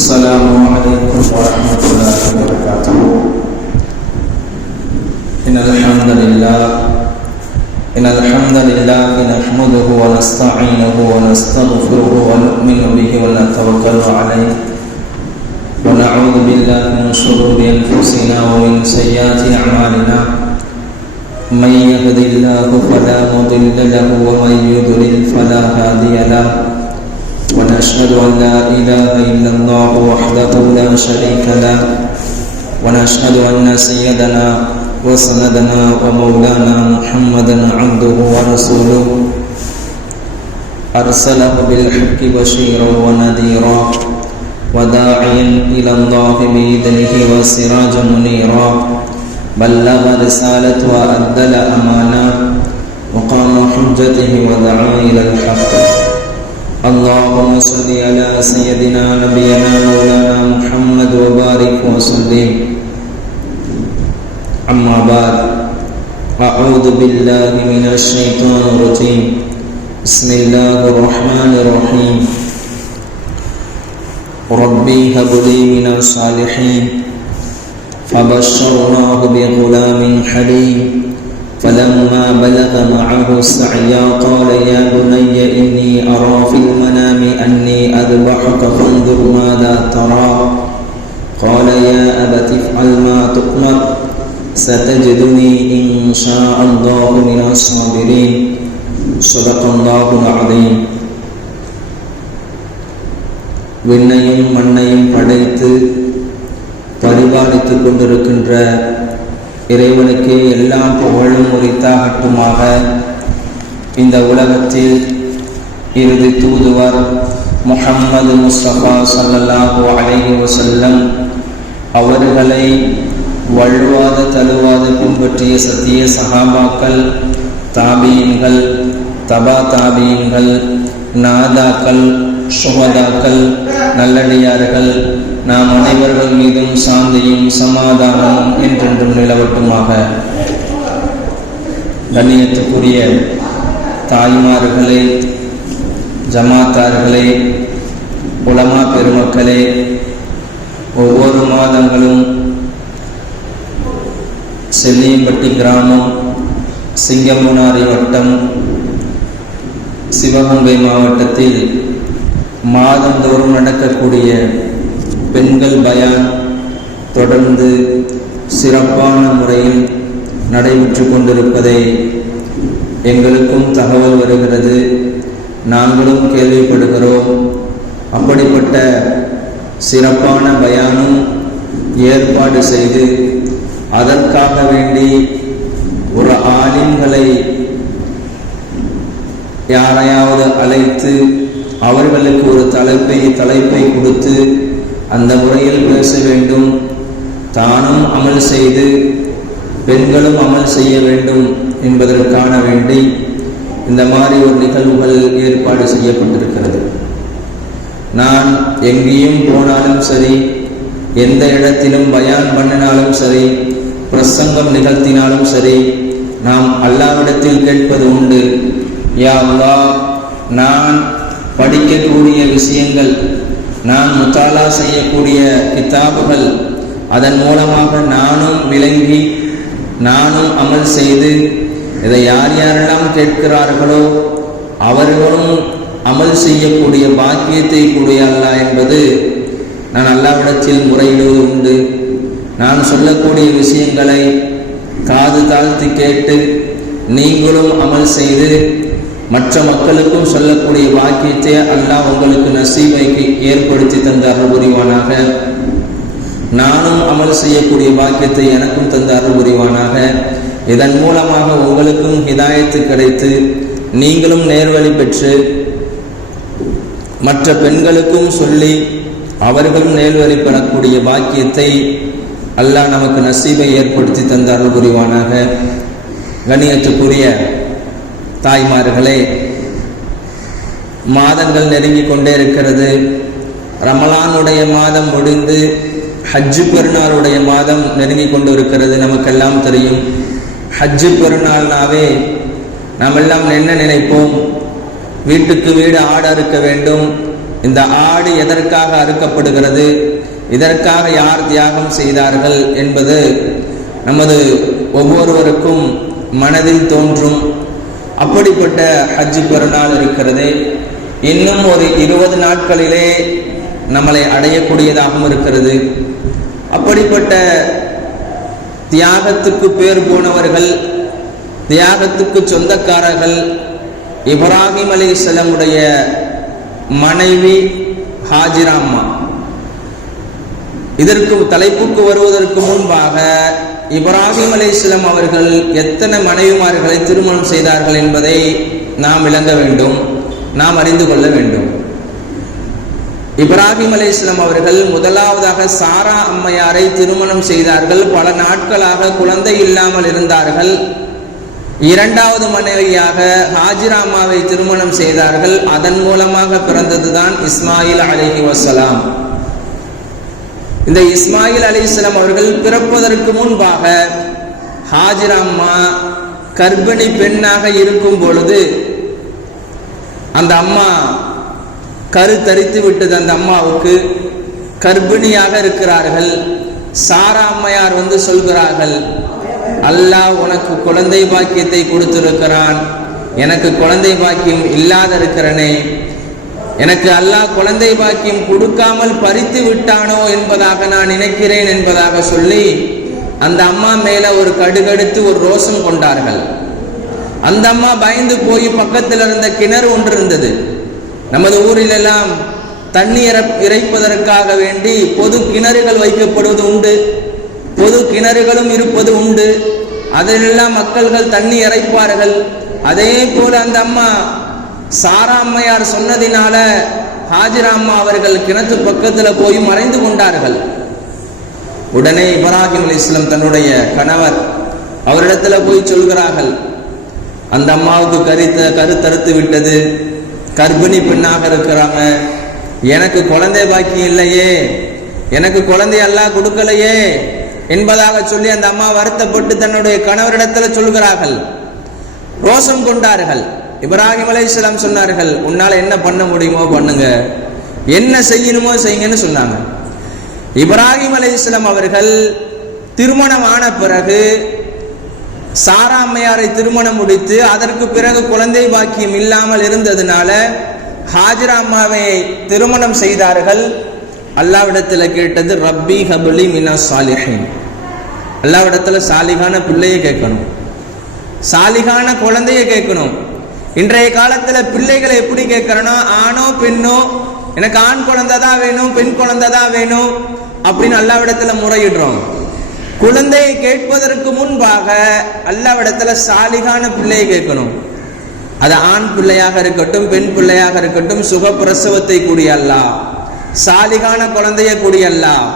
السلام عليكم ورحمة الله وبركاته. إن الحمد لله نحمده ونستعينه ونستغفره ونؤمن به ونتوكل عليه ونعوذ بالله من شرور أنفسنا ومن سيئات أعمالنا. من يهد الله فلا مضل له ومن يضلل فلا هادي له. ونشهد أن لا إله إلا الله وحده لا شريك له. ونشهد أن سيدنا وسندنا ومولانا محمدا عبده ورسوله أرسله بالحق بشيرا ونذيرا وداعيا إلى الله بإذنه وسراجا منيرا. بلغ رسالة وأدى الأمانة وقام حجته ودعا إلى الحق. اللهم صل على سيدنا نبينا مولانا محمد وبارك وسلم. أما بعد، أعوذ بالله من الشيطان الرجيم. بسم الله الرحمن الرحيم. ربي هب لي من الصالحين. فبشرناه بغلام حليم. فلما بلغ معه السعي قال يا بني إني أرى في المنام أني أذبحك فانظر ماذا ترى. قال يا أبت افعل ما تؤمر ستجدني إن شاء الله من الصابرين. صدق الله العظيم. விண்ணையும் மண்ணையும் படைத்து பரிபாலித்துக் கொண்டிருக்கின்ற இறைவனுக்கே எல்லாம் புகழும் உரித்தாகட்டுமாக. இந்த உலகத்தில் இறுதி தூதுவர் முஹம்மது முஸ்தபா ஸல்லல்லாஹு அலைஹி வஸல்லம் அவர்களை வழுவாத தழுவாத பின்பற்றிய சத்திய சஹாபாக்கள், தாபீன்கள், தபா தாபீன்கள், நாதாக்கள், சுஹதாக்கள், நல்லடியார்கள் நாம் அனைவர்கள் மீதும் சாந்தியும் சமாதானமும் என்றென்றும் நிலவட்டுமாக. கண்ணியத்துக்குரிய தாய்மார்களே, ஜமாத்தார்களே, உலமா பெருமக்களே, ஒவ்வொரு மாதங்களும் செல்லியம்பட்டி கிராமம், சிங்கமுனாரி வட்டம், சிவகங்கை மாவட்டத்தில் மாதந்தோறும் நடக்கக்கூடிய பெண்கள் பயான் தொடர்ந்து சிறப்பான முறையில் நடைபெற்று கொண்டிருப்பதை எங்களுக்கும் தகவல் வருகிறது, நாங்களும் கேள்விப்படுகிறோம். அப்படிப்பட்ட சிறப்பான பயானும் ஏற்பாடு செய்து அதற்காக வேண்டி ஒரு ஆலிம்களை யாரையாவது அழைத்து அவர்களுக்கு ஒரு தலைப்பை கொடுத்து அந்த முறையில் பேச வேண்டும், தானும் அமல் செய்து பெண்களும் அமல் செய்ய வேண்டும் என்பதற்கான வேண்டி இந்த மாதிரி ஒரு நிகழ்வுகள் ஏற்பாடு செய்யப்பட்டிருக்கிறது. நான் எங்கேயும் போனாலும் சரி, எந்த இடத்திலும் பயான் பண்ணினாலும் சரி, பிரசங்கம் நிகழ்த்தினாலும் சரி, நாம் அல்லாஹ்விடத்தில் கேட்பது உண்டு, யா அல்லாஹ், நான் படிக்கக்கூடிய விஷயங்கள், நான் முத்தாலா செய்யக்கூடிய கிதாபுகள், அதன் மூலமாக நானும் விளங்கி நானும் அமல் செய்து இதை யார் யாரெல்லாம் கேட்கிறார்களோ அவர்களும் அமல் செய்யக்கூடிய பாக்கியத்தை கூடிய அல்லாஹ் என்பது நான் அல்லாஹ்விடத்தில் முறையிடுவது உண்டு. நான் சொல்லக்கூடிய விஷயங்களை காது தாழ்த்தி கேட்டு நீங்களும் அமல் செய்து மற்ற மக்களுக்கும் சொல்லக்கூடிய பாக்கியத்தை அல்லாஹ் உங்களுக்கு நசீபைக்கு ஏற்படுத்தி தந்த அருள் புரிவானாக. நானும் அமல் செய்யக்கூடிய பாக்கியத்தை எனக்கும் தந்த அருள் புரிவானாக. இதன் மூலமாக உங்களுக்கும் ஹிதாயத்து கிடைத்து நீங்களும் நேர்வழி பெற்று மற்ற பெண்களுக்கும் சொல்லி அவர்களும் நேர்வழி பெறக்கூடிய பாக்கியத்தை அல்லாஹ் நமக்கு நசீபை ஏற்படுத்தி தந்த அருள் புரிவானாக. கண்ணியத்துக்குரிய தாய்மார்களே, மாதங்கள் நெருங்கி கொண்டே இருக்கிறது. ரமலானுடைய மாதம் முடிந்து ஹஜ்ஜு பெருநாளுடைய மாதம் நெருங்கி கொண்டு இருக்கிறது. நமக்கெல்லாம் தெரியும், ஹஜ்ஜு பெருநாள்னாவே நாம் எல்லாம் என்ன நினைப்போம், வீட்டுக்கு வீடு ஆடு அறுக்க வேண்டும், இந்த ஆடு எதற்காக அறுக்கப்படுகிறது, இதற்காக யார் தியாகம் செய்தார்கள் என்பது நமது ஒவ்வொருவருக்கும் மனதில் தோன்றும். அப்படிப்பட்ட ஹஜ் பெருநாள் இருக்கிறது. இன்னும் ஒரு 20 நாட்களிலே நம்மளை அடையக்கூடியதாகவும் இருக்கிறது. அப்படிப்பட்ட தியாகத்துக்கு பேர் போனவர்கள், தியாகத்துக்கு சொந்தக்காரர்கள் இப்ராஹிம் அலைஹிஸ்ஸலாமுடைய மனைவி ஹாஜிரா அம்மா. இதற்கு தலைப்புக்கு வருவதற்கு முன்பாக இப்ராஹிம் அலைஹிஸ்ஸலாம் அவர்கள் எத்தனை மனைவிமார்களை திருமணம் செய்தார்கள் என்பதை நாம் விளங்க வேண்டும், நாம் அறிந்து கொள்ள வேண்டும். இப்ராஹிம் அலைஹிஸ்ஸலாம் அவர்கள் முதலாவதாக சாரா அம்மையாரை திருமணம் செய்தார்கள். பல நாட்களாக குழந்தை இல்லாமல் இருந்தார்கள். இரண்டாவது மனைவியாக ஹாஜிரா அம்மாவை திருமணம் செய்தார்கள். அதன் மூலமாக பிறந்ததுதான் இஸ்மாயில் அலைஹிஸ்ஸலாம். இந்த இஸ்மாயில் அலைஹிஸ்ஸலாம் அவர்கள் பிறப்பதற்கு முன்பாக ஹாஜிரா அம்மா கர்ப்பிணி பெண்ணாக இருக்கும் பொழுது அந்த அம்மா கருத்தரித்து விட்டது. அந்த அம்மாவுக்கு கர்ப்பிணியாக இருக்கிறார்கள். சாரா அம்மையார் சொல்கிறார்கள், அல்லாஹ் உனக்கு குழந்தை பாக்கியத்தை கொடுத்திருக்கிறான், எனக்கு குழந்தை பாக்கியம் இல்லாத இருக்கிறனே, எனக்கு அல்லாஹ் குழந்தை பாக்கியம் கொடுக்காமல் பறித்து விட்டானோ என்பதாக நான் நினைக்கிறேன் என்பதாக சொல்லி அந்த அம்மா மேல ஒரு கடுகடுத்து ஒரு ரோஷம் கொண்டார்கள். அந்த அம்மா பயந்து போய் பக்கத்தில் இருந்த கிணறு ஒன்று இருந்தது. நமது ஊரில் எல்லாம் தண்ணீர் இறைப்பதற்காக வேண்டி பொது கிணறுகள் வைக்கப்படுவது உண்டு, பொது கிணறுகளும் இருப்பது உண்டு. அதிலெல்லாம் மக்கள்கள் தண்ணி இறைப்பார்கள். அதே போல அந்த அம்மா சாரா அம்மையார் சொன்னதினால ஹாஜிரா அம்மா அவர்கள் கிணத்து பக்கத்தில் போய் மறைந்து கொண்டார்கள். உடனே இப்ராஹிம் அலைஹிஸ்ஸலாம் தன்னுடைய கணவர் அவரிடத்துல போய் சொல்கிறார்கள், அந்த அம்மாவுக்கு கருத்தறுத்து விட்டது, கர்ப்பிணி பெண்ணாக இருக்கிறாங்க, எனக்கு குழந்தை பாக்கியம் இல்லையே, எனக்கு குழந்தை அல்லாஹ் கொடுக்கலையே என்பதாக சொல்லி அந்த அம்மா வருத்தப்பட்டு தன்னுடைய கணவரிடத்துல சொல்கிறார்கள். ரோஷம் கொண்டார்கள். இப்ராஹிம் அலைஹிஸ்ஸலாம் சொன்னார்கள், உன்னால என்ன பண்ண முடியுமோ பண்ணுங்க, என்ன செய்யணுமோ செய்யுங்கன்னு சொன்னாங்க. இப்ராஹிம் அலைஹிஸ்ஸலாம் அவர்கள் திருமணம் ஆன பிறகு சாரா அம்மையாரை திருமணம் முடித்து அதற்கு பிறகு குழந்தை பாக்கியம் இல்லாமல் இருந்ததுனால ஹாஜிரா அம்மாவை திருமணம் செய்தார்கள். அல்லாஹ்விடத்துல கேட்டது, ரப்பி ஹப்லி மினஸ் சாலிஹீன், அல்லாஹ்விடத்துல சாலிகான பிள்ளையை கேட்கணும், சாலிகான குழந்தையை கேட்கணும். இன்றைய காலத்துல பிள்ளைகளை எப்படி கேட்கிறனோ, ஆணோ பெண்ணோ, எனக்கு ஆண் குழந்தை தான் வேணும், பெண் குழந்தை தான் வேணும் அப்படின்னு அல்லாஹ்விடத்துல முறையிடுறோம். குழந்தையை கேட்பதற்கு முன்பாக அல்லாஹ்விடத்துல சாலிகான பிள்ளையை கேட்கணும். அது ஆண் பிள்ளையாக இருக்கட்டும், பெண் பிள்ளையாக இருக்கட்டும், சுகப்பிரசவத்தை கூடிய அல்லாஹ், சாலிகான குழந்தையை கூடிய அல்லாஹ்.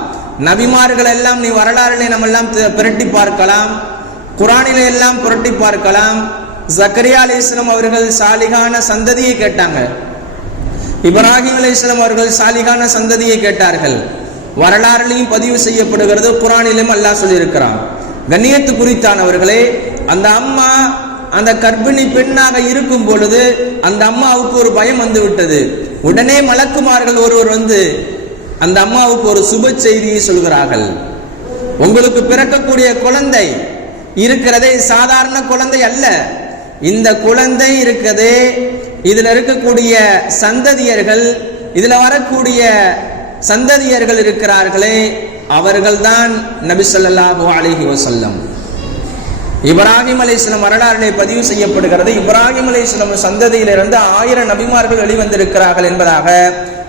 நபிமார்கள் எல்லாம் நீ வரலாறுகளை நம்ம எல்லாம் புரட்டி பார்க்கலாம், குர்ஆனிலே எல்லாம் புரட்டி பார்க்கலாம். ஜக்கரியா அலைஹிஸ்ஸலாம் அவர்கள் சாலிகான சந்ததியை கேட்டாங்க. இப்ராஹிம் அலைஹிஸ்ஸலாம் அவர்கள் சாலிகான சந்ததியை கேட்டார்கள். வரலாறுலையும் பதிவு செய்யப்படுகிறது, குர்ஆனிலும் அல்லாஹ் சொல்லியிருக்கிறான். கண்ணியத்து குறித்தானவர்களே, அந்த அம்மா அந்த கர்ப்பிணி பெண்ணாக இருக்கும் பொழுது அந்த அம்மாவுக்கு ஒரு பயம் வந்து விட்டது. உடனே மலக்குமார்கள் ஒருவர் அந்த அம்மாவுக்கு ஒரு சுப செய்தியை சொல்கிறார்கள். உங்களுக்கு பிறக்கக்கூடிய குழந்தை இருக்கிறதே சாதாரண குழந்தை அல்ல, இந்த குழந்தை இருக்கிறதே, இதுல இருக்கக்கூடிய சந்ததியர்கள், இதுல வரக்கூடிய சந்ததியர்கள் இருக்கிறார்களே, அவர்கள்தான் நபி ஸல்லல்லாஹு அலைஹி வஸல்லம். இப்ராஹிம் அலைஹிஸ்ஸலாம் வரலாறு பதிவு செய்யப்படுகிறது. இப்ராஹிம் அலைஹிஸ்ஸலாம் சந்ததியிலிருந்து 1000 நபிமார்கள் வெளிவந்திருக்கிறார்கள் என்பதாக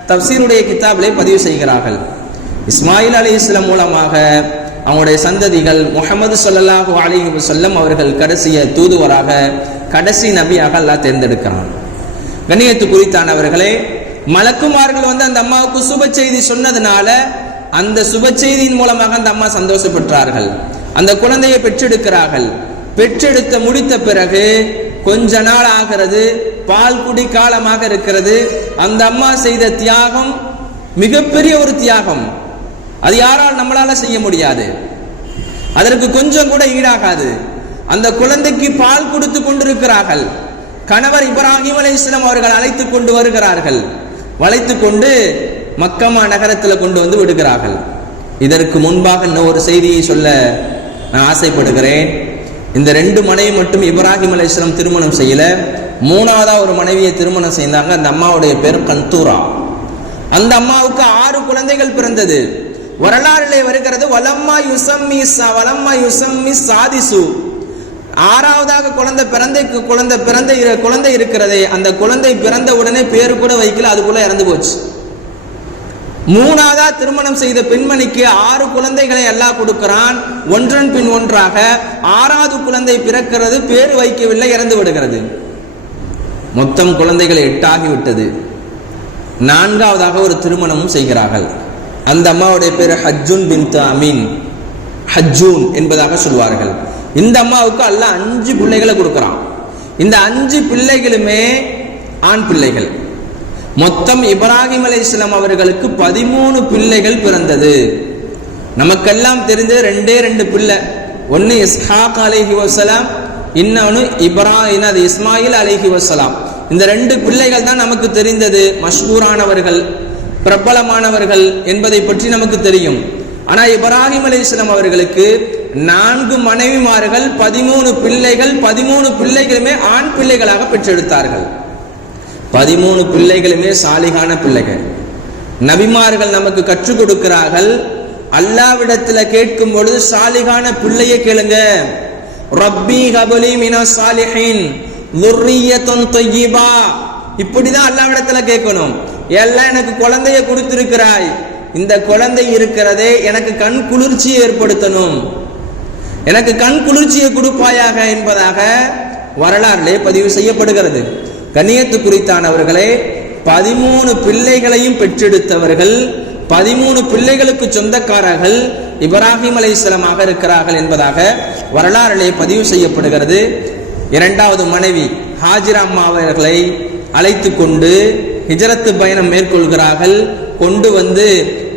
தஃப்சீருடைய கிதாபிலே பதிவு செய்கிறார்கள். இஸ்மாயில் அலைஹிஸ்ஸலாம் மூலமாக அவங்களுடைய சந்ததிகள் முஹம்மது ஸல்லல்லாஹு அலைஹி வஸல்லம் அவர்கள் கடைசிய தூதுவராக, கடைசி நபியாக அல்லாஹ் தேர்ந்தெடுக்கிறான். கண்ணியத்து குறித்தானவர்களே, மலக்குமார்கள் அந்த அம்மாவுக்கு சுப செய்தி சொன்னதுனால அந்த சுப செய்தியின் மூலமாக அந்த அம்மா சந்தோஷப்பட்டார்கள். அந்த குழந்தையை பெற்றெடுக்கிறார்கள். பெற்றெடுத்த முடித்த பிறகு கொஞ்ச நாள் ஆகிறது, பால் குடி காலமாக இருக்கிறது. அந்த அம்மா செய்த தியாகம் மிகப்பெரிய ஒரு தியாகம். அது யாரால் நம்மளால செய்ய முடியாது, அதற்கு கொஞ்சம் கூட ஈடாகாது. அந்த குழந்தைக்கு பால் கொடுத்து கொண்டிருக்கிறார்கள். கணவர் இப்ராஹிம் அலைஹிஸ்ஸலாம் அவர்கள் அழைத்து கொண்டு வருகிறார்கள். வளைத்து கொண்டு மக்கமா நகரத்தில் கொண்டு வந்து விடுகிறார்கள். இதற்கு முன்பாக இன்னும் ஒரு செய்தியை சொல்ல நான் ஆசைப்படுகிறேன். இந்த 2 மனைவி மட்டும் இப்ராஹிம் அலைஹிஸ்ஸலாம் திருமணம் செய்யல, 3ஆவதா ஒரு மனைவியை திருமணம் செய்தாங்க. அந்த அம்மாவுடைய பேர் கந்தூரா. அந்த அம்மாவுக்கு 6 குழந்தைகள் பிறந்தது. வரலாறிலே வருகிறது, வலம்மா யுசம்மி சாதிசு, 6ஆவதாக குழந்தை இருக்கிறதே, அந்த குழந்தை பிறந்த உடனே பேரு கூட வைக்கல, அதுக்குள்ள இறந்து போச்சு. 3ஆவதா திருமணம் செய்த பெண்மணிக்கு 6 குழந்தைகளை அல்லாஹ் கொடுக்கிறான், ஒன்றன் பின் ஒன்றாக. 6ஆவது குழந்தை பிறக்கிறது, பேரு வைக்கவில்லை, இறந்து விடுகிறது. மொத்தம் குழந்தைகள் 8 ஆகிவிட்டது. 4ஆவதாக ஒரு திருமணமும் செய்கிறார்கள். அந்த அம்மாவுடைய பேர் ஹஜ்ஜூன் பின்த் அமீன், ஹஜ்ஜூன் என்பதாக சொல்வார்கள். இந்த அம்மாவுக்கு அல்லாஹ் 5 பிள்ளைகளை கொடுக்கிறான். இந்த 5 பிள்ளைகளுமே ஆண் பிள்ளைகள். மொத்தம் இப்ராஹிம் அலைஹிஸ்ஸலாம் அவர்களுக்கு 13 பிள்ளைகள் பிறந்தது. நமக்கெல்லாம் தெரிந்தது 2 பிள்ளை. ஒன்னு இஸ்ஹாக் அலைஹி வஸலாம், இன்னொன்னு இஸ்மாயில் அலைஹி வஸலாம். இந்த 2 பிள்ளைகள் தான் நமக்கு தெரிந்தது, மஷ்ஹூரானவர்கள், பிரபலமானவர்கள் என்பதை பற்றி நமக்கு தெரியும். ஆனா இப்ராஹிம் அலைஹிஸ்ஸலாம் அவர்களுக்கு 4 மனைவிமார்கள், 13 பிள்ளைகள். 13 பிள்ளைகளுமே ஆண் பிள்ளைகளாக பெற்றெடுத்தார்கள். 13 பிள்ளைகளுமே சாலிகான பிள்ளைகள். நபிமார்கள் நமக்கு கற்றுக் கொடுக்கிறார்கள், அல்லாஹ்விடத்தில் கேட்கும் பொழுது சாலிகான பிள்ளையை கேளுங்க. ரப்பி ஹப்லி மினஸ் சாலிஹீன் ذُرِّيَّةٌ طَيِّبَةٌ, இப்படிதான் அல்லாஹ்விடத்தில் கேட்கணும். எல்லாம் எனக்கு குழந்தைய கொடுத்திருக்கிறாய், இந்த குழந்தை இருக்கிறதே எனக்கு கண் குளிர்ச்சியை ஏற்படுத்தணும், எனக்கு கண் குளிர்ச்சியை கொடுப்பாயாக என்பதாக வரலாறுலே பதிவு செய்யப்படுகிறது. கண்ணியத்து குறித்தானவர்களே, 13 பிள்ளைகளையும் பெற்றெடுத்தவர்கள், 13 பிள்ளைகளுக்கு சொந்தக்காரர்கள் இப்ராஹிம் அலைஹிஸ்ஸலாமாக இருக்கிறார்கள் என்பதாக வரலாறிலே பதிவு செய்யப்படுகிறது. 2வது மனைவி ஹாஜிரா அம்மா அவர்களை அழைத்து கொண்டு ஹிஜ்ரத்து பயணம் மேற்கொள்கிறார்கள். கொண்டு வந்து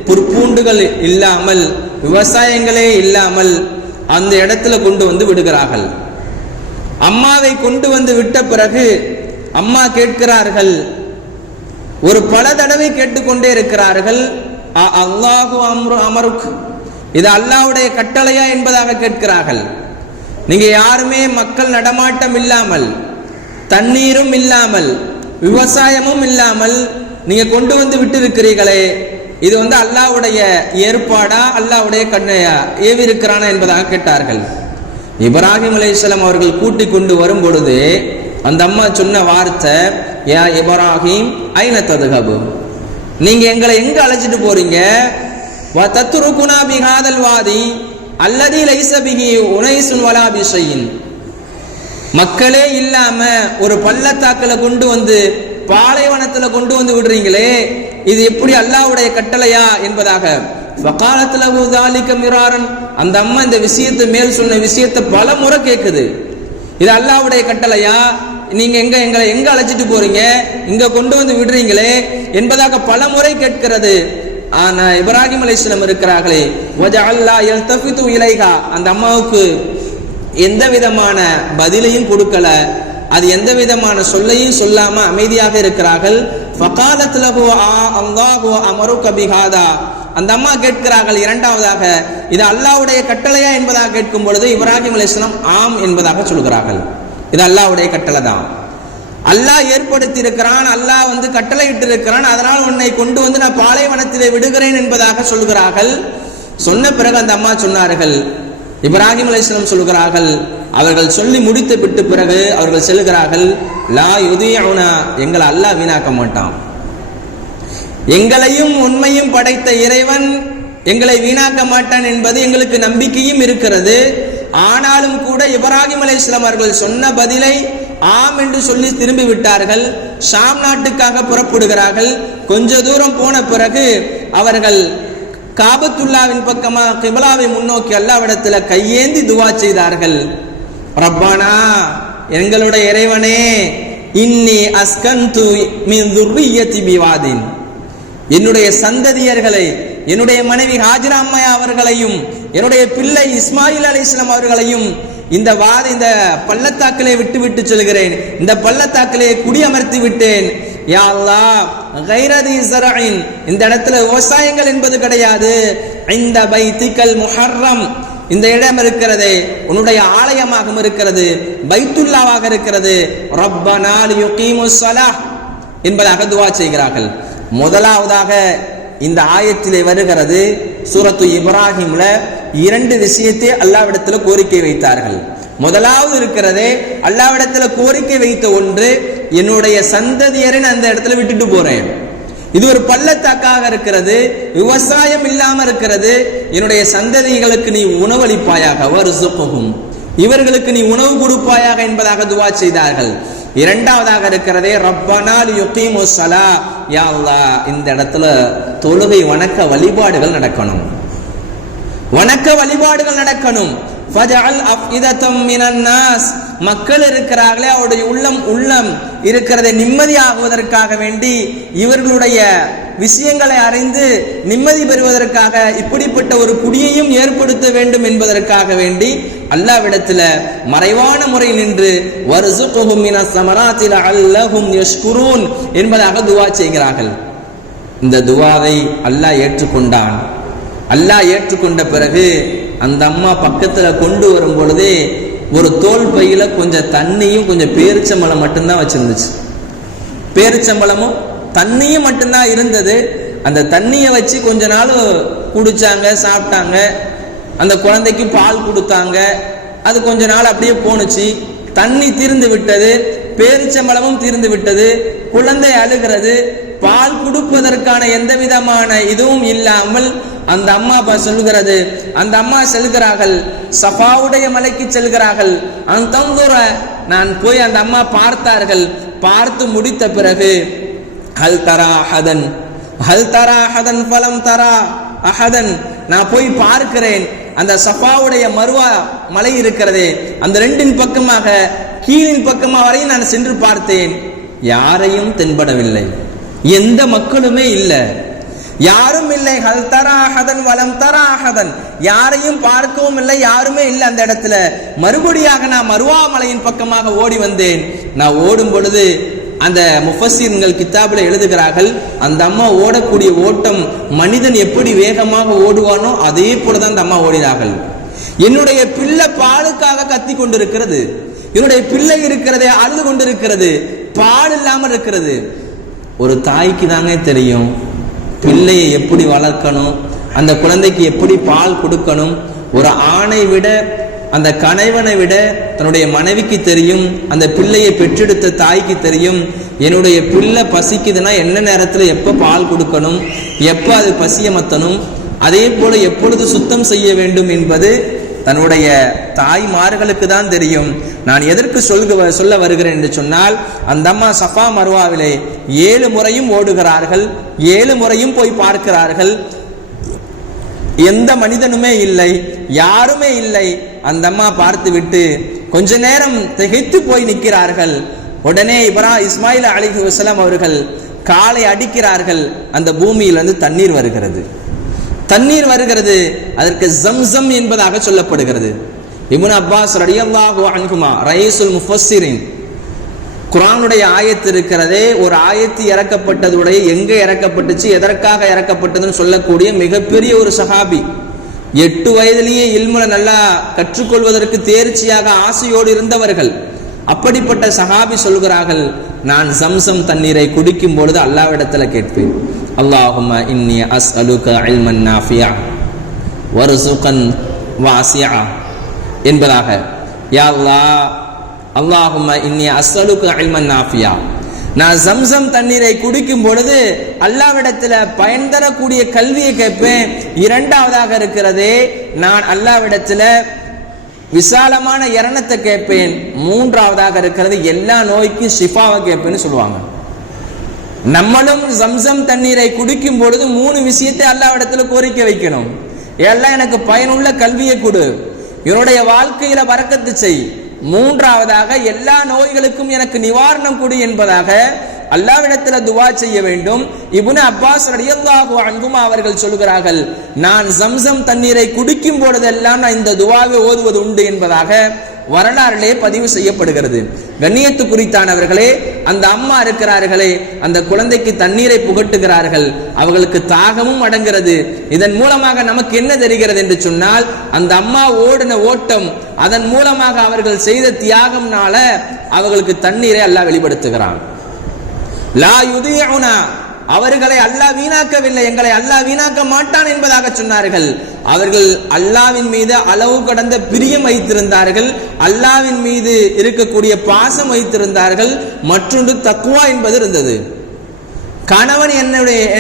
புற்பூண்டுகள் இல்லாமல், விவசாயங்களே இல்லாமல் அந்த இடத்துல கொண்டு வந்து விடுகிறார்கள். அம்மாவை கொண்டு வந்து விட்ட பிறகு அம்மா கேட்கிறார்கள், ஒரு பல தடவை கேட்டுக்கொண்டே இருக்கிறார்கள், அல்லாஹு அமருக், இது அல்லாஹ்வுடைய கட்டளையா என்பதாக கேட்கிறார்கள். நீங்க யாருமே மக்கள் நடமாட்டம் இல்லாமல், தண்ணீரும் இல்லாமல், விவசாயமும் இல்லாமல் நீங்க கொண்டு வந்து விட்டு இருக்கிறீர்களே, இது அல்லாஹ்வுடைய ஏற்பாடா, அல்லாஹ்வுடைய கட்டளையா, ஏவி இருக்கிறானா என்பதாக கேட்டார்கள். இப்ராஹிம் அலைஹிஸ்ஸலாம் அவர்கள் கூட்டிக் கொண்டு வரும் பொழுது அந்த அம்மா சொன்ன வார்த்தை, யா இப்ராஹிம் ஐன ததுஹபு, நீங்க எங்களை எங்க அழைச்சிட்டு போறீங்க? வ தத்ருகுனா பிஹாதல் வாதி அல்லதி லைஸ பிஹி உனைசுன் வலா பிஷையின், மக்களே இல்லாம ஒரு பள்ளத்தாக்குல கொண்டு வந்து, பாலைவனத்துல கொண்டு வந்து விடுறீங்களே, இது எப்படி அல்லாஹ்வுடைய கட்டளையா என்பதாக. ஃபகாலத் லஹு ذلك மிராரன், அந்த அம்மா இந்த விஷயத்தை மேல் சொன்ன விஷயத்தை பல முறை கேக்குது. இது அல்லாஹ்வுடைய கட்டளையா, நீங்க எங்களை எங்க அழைச்சிட்டு போறீங்க, இங்க கொண்டு வந்து விடுறீங்களே என்பதாக பல முறை கேட்கிறது. ஆனா இப்ராஹிம் அலைஹிஸ்ஸலாம் இருக்கிறார்களே, வஜஅல்லா யல்தஃபிது இலைஹா, அந்த அம்மாவுக்கு எந்த விதமான பதிலையும் கொடுக்கல, அது எந்த விதமான சொல்லையும் சொல்லாம அமைதியாக இருக்கிறார்கள். ஃபகாலத் லஹு அல்லாஹு அமருக பிஹாதா, அந்த அம்மா கேட்கிறார்கள் இரண்டாவதாக, இது அல்லாஹ்வுடைய கட்டளையா என்பதாக கேட்கும் பொழுது இப்ராஹிம் அலைஹிஸ்ஸலாம் ஆம் என்பதாக சொல்கிறார்கள். இது அல்லாஹ்வுடைய கட்டளை தான், அல்லாஹ் ஏற்படுத்தி இருக்கிறான், அல்லாஹ் கட்டளை இட்டு இருக்கிறான், அதனால் உன்னை கொண்டு வந்து நான் பாலைவனத்திலே விடுகிறேன் என்பதாக சொல்கிறார்கள். சொன்ன பிறகு அந்த அம்மா சொன்னார்கள், இப்ராஹிம் அலைஹிஸ்ஸலாம் சொல்கிறார்கள், அவர்கள் சொல்லி முடித்து விட்டு பிறகு அவர்கள் செல்கிறார்கள், லா யுதியுனா, எங்களை அல்லாஹ் வீணாக்க மாட்டான், எங்களையும் உண்மையும் படைத்த இறைவன் எங்களை வீணாக்க மாட்டான் என்பது எங்களுக்கு நம்பிக்கையும் இருக்கிறது. ஆனாலும் கூட இப்ராஹிம் அலைஹிஸ்ஸலாம் அவர்கள் சொன்ன பதிலை ஆம் என்று சொல்லி திரும்பி விட்டார்கள். ஷாம் நாட்டுக்காக புறப்படுகிறார்கள். கொஞ்ச தூரம் போன பிறகு அவர்கள் காபத்துல்லாவின் பக்கமாக கிப்லாவை முன்னோக்கி அல்லாஹ்விடத்தில் கையேந்தி துவா செய்தார்கள். ரப்பானா, எங்களுடைய இறைவனே, இன்னி அஸ்கன்து மின் துர்ரிய்யதி பிவாதின், என்னுடைய சந்ததியர்களை, என்னுடைய மனைவி ஹாஜிரா அம்மா அவர்களையும் என்னுடைய பிள்ளை இஸ்மாயில் அலைஹிஸ்ஸலாம் அவர்களையும் இந்த பள்ளத்தாக்கிலே விட்டு விட்டு செல்கிறேன், இந்த பள்ளத்தாக்கிலே குடியமர்த்தி விட்டேன். யா அல்லாஹ் கைரதி ஸரஇன், இந்த இடத்துல விவசாயங்கள் என்பது கிடையாது. இந்த பைத்திகல் முஹர்ரம், இந்த இடம் இருக்கிறதே உன்னுடைய ஆலயமாகவும் இருக்கிறது, பைத்துல்லாவாக இருக்கிறது. ரப்பனா லியுகீமுஸ் ஸலாஹ் என்பதாக துஆ செய்கிறார்கள். முதலாவதாக இந்த ஆயத்திலே வருகிறது, சூரத்து இப்ராஹிம்ல 2 விஷயத்தை அல்லாஹ்விடத்தில் கோரிக்கை வைத்தார்கள். முதலாவது இருக்கிறதே அல்லாஹ்விடத்தில் கோரிக்கை வைத்த ஒன்று, என்னுடைய சந்ததியரை நான் அந்த இடத்துல விட்டுட்டு போறேன், இது ஒரு பள்ளத்தாக்காக இருக்கிறது, விவசாயம் இல்லாம இருக்கிறது, என்னுடைய சந்ததிகளுக்கு நீ உணவளிப்பாயாக, வர்சுக்ஹும், இவர்களுக்கு நீ உணவு கொடுப்பாயாக என்பதாக துஆ செய்தார்கள். இரண்டாவதாக இருக்கிறதே ரப்பனா லியுகீமுஸ் ஸலாஹ், யா அல்லாஹ் இந்த இடத்துல தொழுகை வணக்க வழிபாடுகள் நடக்கணும், வணக்க வழிபாடுகள் நடக்கணும். ஃபஜஅல் அஃஇததம் மினன் நாஸ், மக்கள் இருக்கிறார்களே அவருடைய உள்ளம் இருக்கிறதை நிம்மதியாகுவதற்காக வேண்டி, இவர்களுடைய விஷயங்களை அறிந்து நிம்மதி பெறுவதற்காக இப்படிப்பட்ட ஒரு குடியையும் ஏற்படுத்த வேண்டும் என்பதற்காக வேண்டி அல்லாஹ்விடத்தில் மறைவான முறை நின்று வர்சுக்ஹும் மினஸ் ஸமராத்தி லஅல்லஹும் யஷ்குரூன் என்பதாக துஆ செய்கிறார்கள். இந்த துஆவை அல்லாஹ் ஏற்றுக்கொண்டான். அல்லாஹ் ஏற்றுக்கொண்ட பிறகு அந்த அம்மா பக்கத்துல கொண்டு வரும் பொழுதே ஒரு தோல் பையில கொஞ்சம் தண்ணியும் கொஞ்சம் பேரிச்சம்பழம் மட்டும்தான் வச்சிருந்துச்சு. பேரிச்சம்பழமும் தண்ணியும் மட்டும்தான் இருந்தது. அந்த தண்ணியை வச்சு கொஞ்ச நாள் குடிச்சாங்க, சாப்பிட்டாங்க. அந்த குழந்தைக்கு பால் கொடுத்தாங்க. அது கொஞ்ச நாள் அப்படியே போனுச்சு. தண்ணி தீர்ந்து விட்டது, பேரிச்சம்பழமும் தீர்ந்து விட்டது. குழந்தை அழுகிறது. பால் கொடுப்பதற்கான எந்த விதமான இதுவும் இல்லாமல் அந்த அம்மா சொல்கிறது, அந்த அம்மா செல்கிறார்கள், சஃபாவுடைய மலைக்கு செல்கிறார்கள். அந்த நான் போய் அந்த அம்மா பார்த்தார்கள். பார்த்து முடித்த பிறகு ஹல் தரா அஹதன், ஹல் தரா அஹதன் ஃபலம் தரா அஹதன், நான் போய் பார்க்கிறேன். அந்த சஃபாவுடைய மர்வா மலை இருக்கிறதே, அந்த 2 பக்கமாக கீழின் பக்கமாக வரையும் நான் சென்று பார்த்தேன். யாரையும் தென்படவில்லை, எந்த மக்களுமே இல்லை, யாரும் இல்லை. ஹல் தரா அஹதன் வலம் தரா அஹதன், யாரையும் பார்க்கவும் இல்லை, யாருமே இல்லை அந்த இடத்துல. மறுபடியாக நான் மர்வா மலையின் பக்கமாக ஓடி வந்தேன். நான் ஓடும் பொழுது அந்த முஃபஸ்ஸிர்கள் கிதாபில் எழுதுகிறார்கள், அந்த அம்மா ஓடக்கூடிய ஓட்டம் மனிதன் எப்படி வேகமாக ஓடுவானோ அதே போலதான் அந்த அம்மா ஓடினார்கள். என்னுடைய பிள்ளை பாலுக்காக கத்தி கொண்டிருக்கிறது, என்னுடைய பிள்ளை இருக்கிறதே அழுது கொண்டிருக்கிறது, பால் இல்லாமல் இருக்கிறது. ஒரு தாய்க்கு தாங்க தெரியும் பிள்ளையை எப்படி வளர்க்கணும், அந்த குழந்தைக்கு எப்படி பால் கொடுக்கணும். ஒரு ஆணை விட அந்த கணவனை விட தன்னுடைய மனைவிக்கு தெரியும், அந்த பிள்ளையை பெற்றெடுத்த தாய்க்கு தெரியும், என்னுடைய பிள்ளை பசிக்குதுன்னா என்ன நேரத்தில் எப்போ பால் கொடுக்கணும், எப்போ அது பசியமத்தணும், அதே போல எப்பொழுது சுத்தம் செய்ய வேண்டும் என்பது தன்னுடைய தாய்மார்களுக்கு தான் தெரியும். நான் எதற்கு சொல்ல வருகிறேன் என்று சொன்னால், அந்த அம்மா சஃபா மர்வாவிலே 7 முறையும் ஓடுகிறார்கள், 7 முறையும் போய் பார்க்கிறார்கள். எந்த மனிதனுமே இல்லை, யாருமே இல்லை. அந்த அம்மா பார்த்து விட்டு கொஞ்ச நேரம் திகைத்து போய் நிற்கிறார்கள். உடனே இஸ்மாயில் அலைஹிஸ்ஸலாம் அவர்கள் காலை அடிக்கிறார்கள். அந்த பூமியிலிருந்து தண்ணீர் வருகிறது, தண்ணீர் வருகிறது. அதற்கு ஜம்சம் என்பதாக சொல்லப்படுகிறது. இப்னு அப்பாஸ் ரலியல்லாஹு அன்ஹுமா ரயீசுல் முஃபஸ்ஸிரின், குர்ஆனுடைய ஆயத்து இருக்கிறதே, ஒரு ஆயத்து இறக்கப்பட்டதுடைய எங்கே இறக்கப்பட்டுச்சு, எதற்காக இறக்கப்பட்டதுன்னு சொல்லக்கூடிய மிகப்பெரிய ஒரு சஹாபி. 8 வயதிலேயே இல்முல நல்லா கற்றுக்கொள்வதற்கு தேர்ச்சியாக ஆசையோடு இருந்தவர்கள். அப்படிப்பட்ட சஹாபி சொல்கிறார்கள், நான் ஜம்சம் தண்ணீரை குடிக்கும் பொழுது அல்லாஹ்விடத்தில் கேட்பேன், அல்லாஹும்ம இன்னி அஸ்அலுக இல்மன் நாஃபியா வர்ஸுகன் வாசியா என்பதாக. யா அல்லாஹ், அல்லாஹும்ம இன்னி அஸ்அலுக இல்மன் நாஃபியா, நான் ஜம்சம் தண்ணீரை குடிக்கும் பொழுது அல்லாஹ்விடத்தில் பயன் தரக்கூடிய கல்வியை கேட்பேன். இரண்டாவதாக இருக்கிறதே, நான் அல்லாஹ்விடத்தில் விசாலமான இரணத்தை கேட்பேன். மூன்றாவதாக இருக்கிறது எல்லா நோய்க்கும் ஷிஃபாவை கேட்பேன்னு சொல்லுவாங்க. நம்மளும் ஜம்சம் தண்ணீரை குடிக்கும் பொழுது 3 விஷயத்தை அல்லாஹ்விடத்தில் கோரிக்கை வைக்கணும். எல்லாம் எனக்கு பயனுள்ள கல்வியை கொடு, என்னுடைய வாழ்க்கையில பரக்கத்து செய். மூன்றாவதாக எல்லா நோய்களுக்கும் எனக்கு நிவாரணம் கொடு என்பதாக அல்லாஹ்விடத்தில் துவா செய்ய வேண்டும். இப்னு அப்பாஸ் ரலியல்லாஹு அன்ஹுமா அவர்கள் சொல்கிறார்கள், நான் ஜம்சம் தண்ணீரை குடிக்கும் பொழுதெல்லாம் நான் இந்த துவாவை ஓதுவது உண்டு என்பதாக வரலாறிலே பதிவு செய்யப்படுகிறது. கண்ணியத்து குறித்தானவர்களே, அந்த அம்மா இருக்கிறார்களே, அந்த குழந்தைக்கு தண்ணீரை புகட்டுகிறார்கள், அவர்களுக்கு தாகமும் அடங்கிறது. இதன் மூலமாக நமக்கு என்ன தெரிகிறது என்று சொன்னால், அந்த அம்மா ஓடின ஓட்டம், அதன் மூலமாக அவர்கள் செய்த தியாகம்னால அவர்களுக்கு தண்ணீரை அல்லாஹ் வெளிப்படுத்துகிறான். லா யுதியுனா, அவர்களை அல்லாஹ் வீணாக்கவில்லை, எங்களை அல்லாஹ் வீணாக்க மாட்டான் என்பதாக சொன்னார்கள். அவர்கள் அல்லாஹ்வின் மீது அளவு கடந்த பிரியம் வைத்திருந்தார்கள், அல்லாஹ்வின் மீது இருக்கக்கூடிய பாசம் வைத்திருந்தார்கள். மற்றொன்று தக்வா என்பது இருந்தது. கணவன்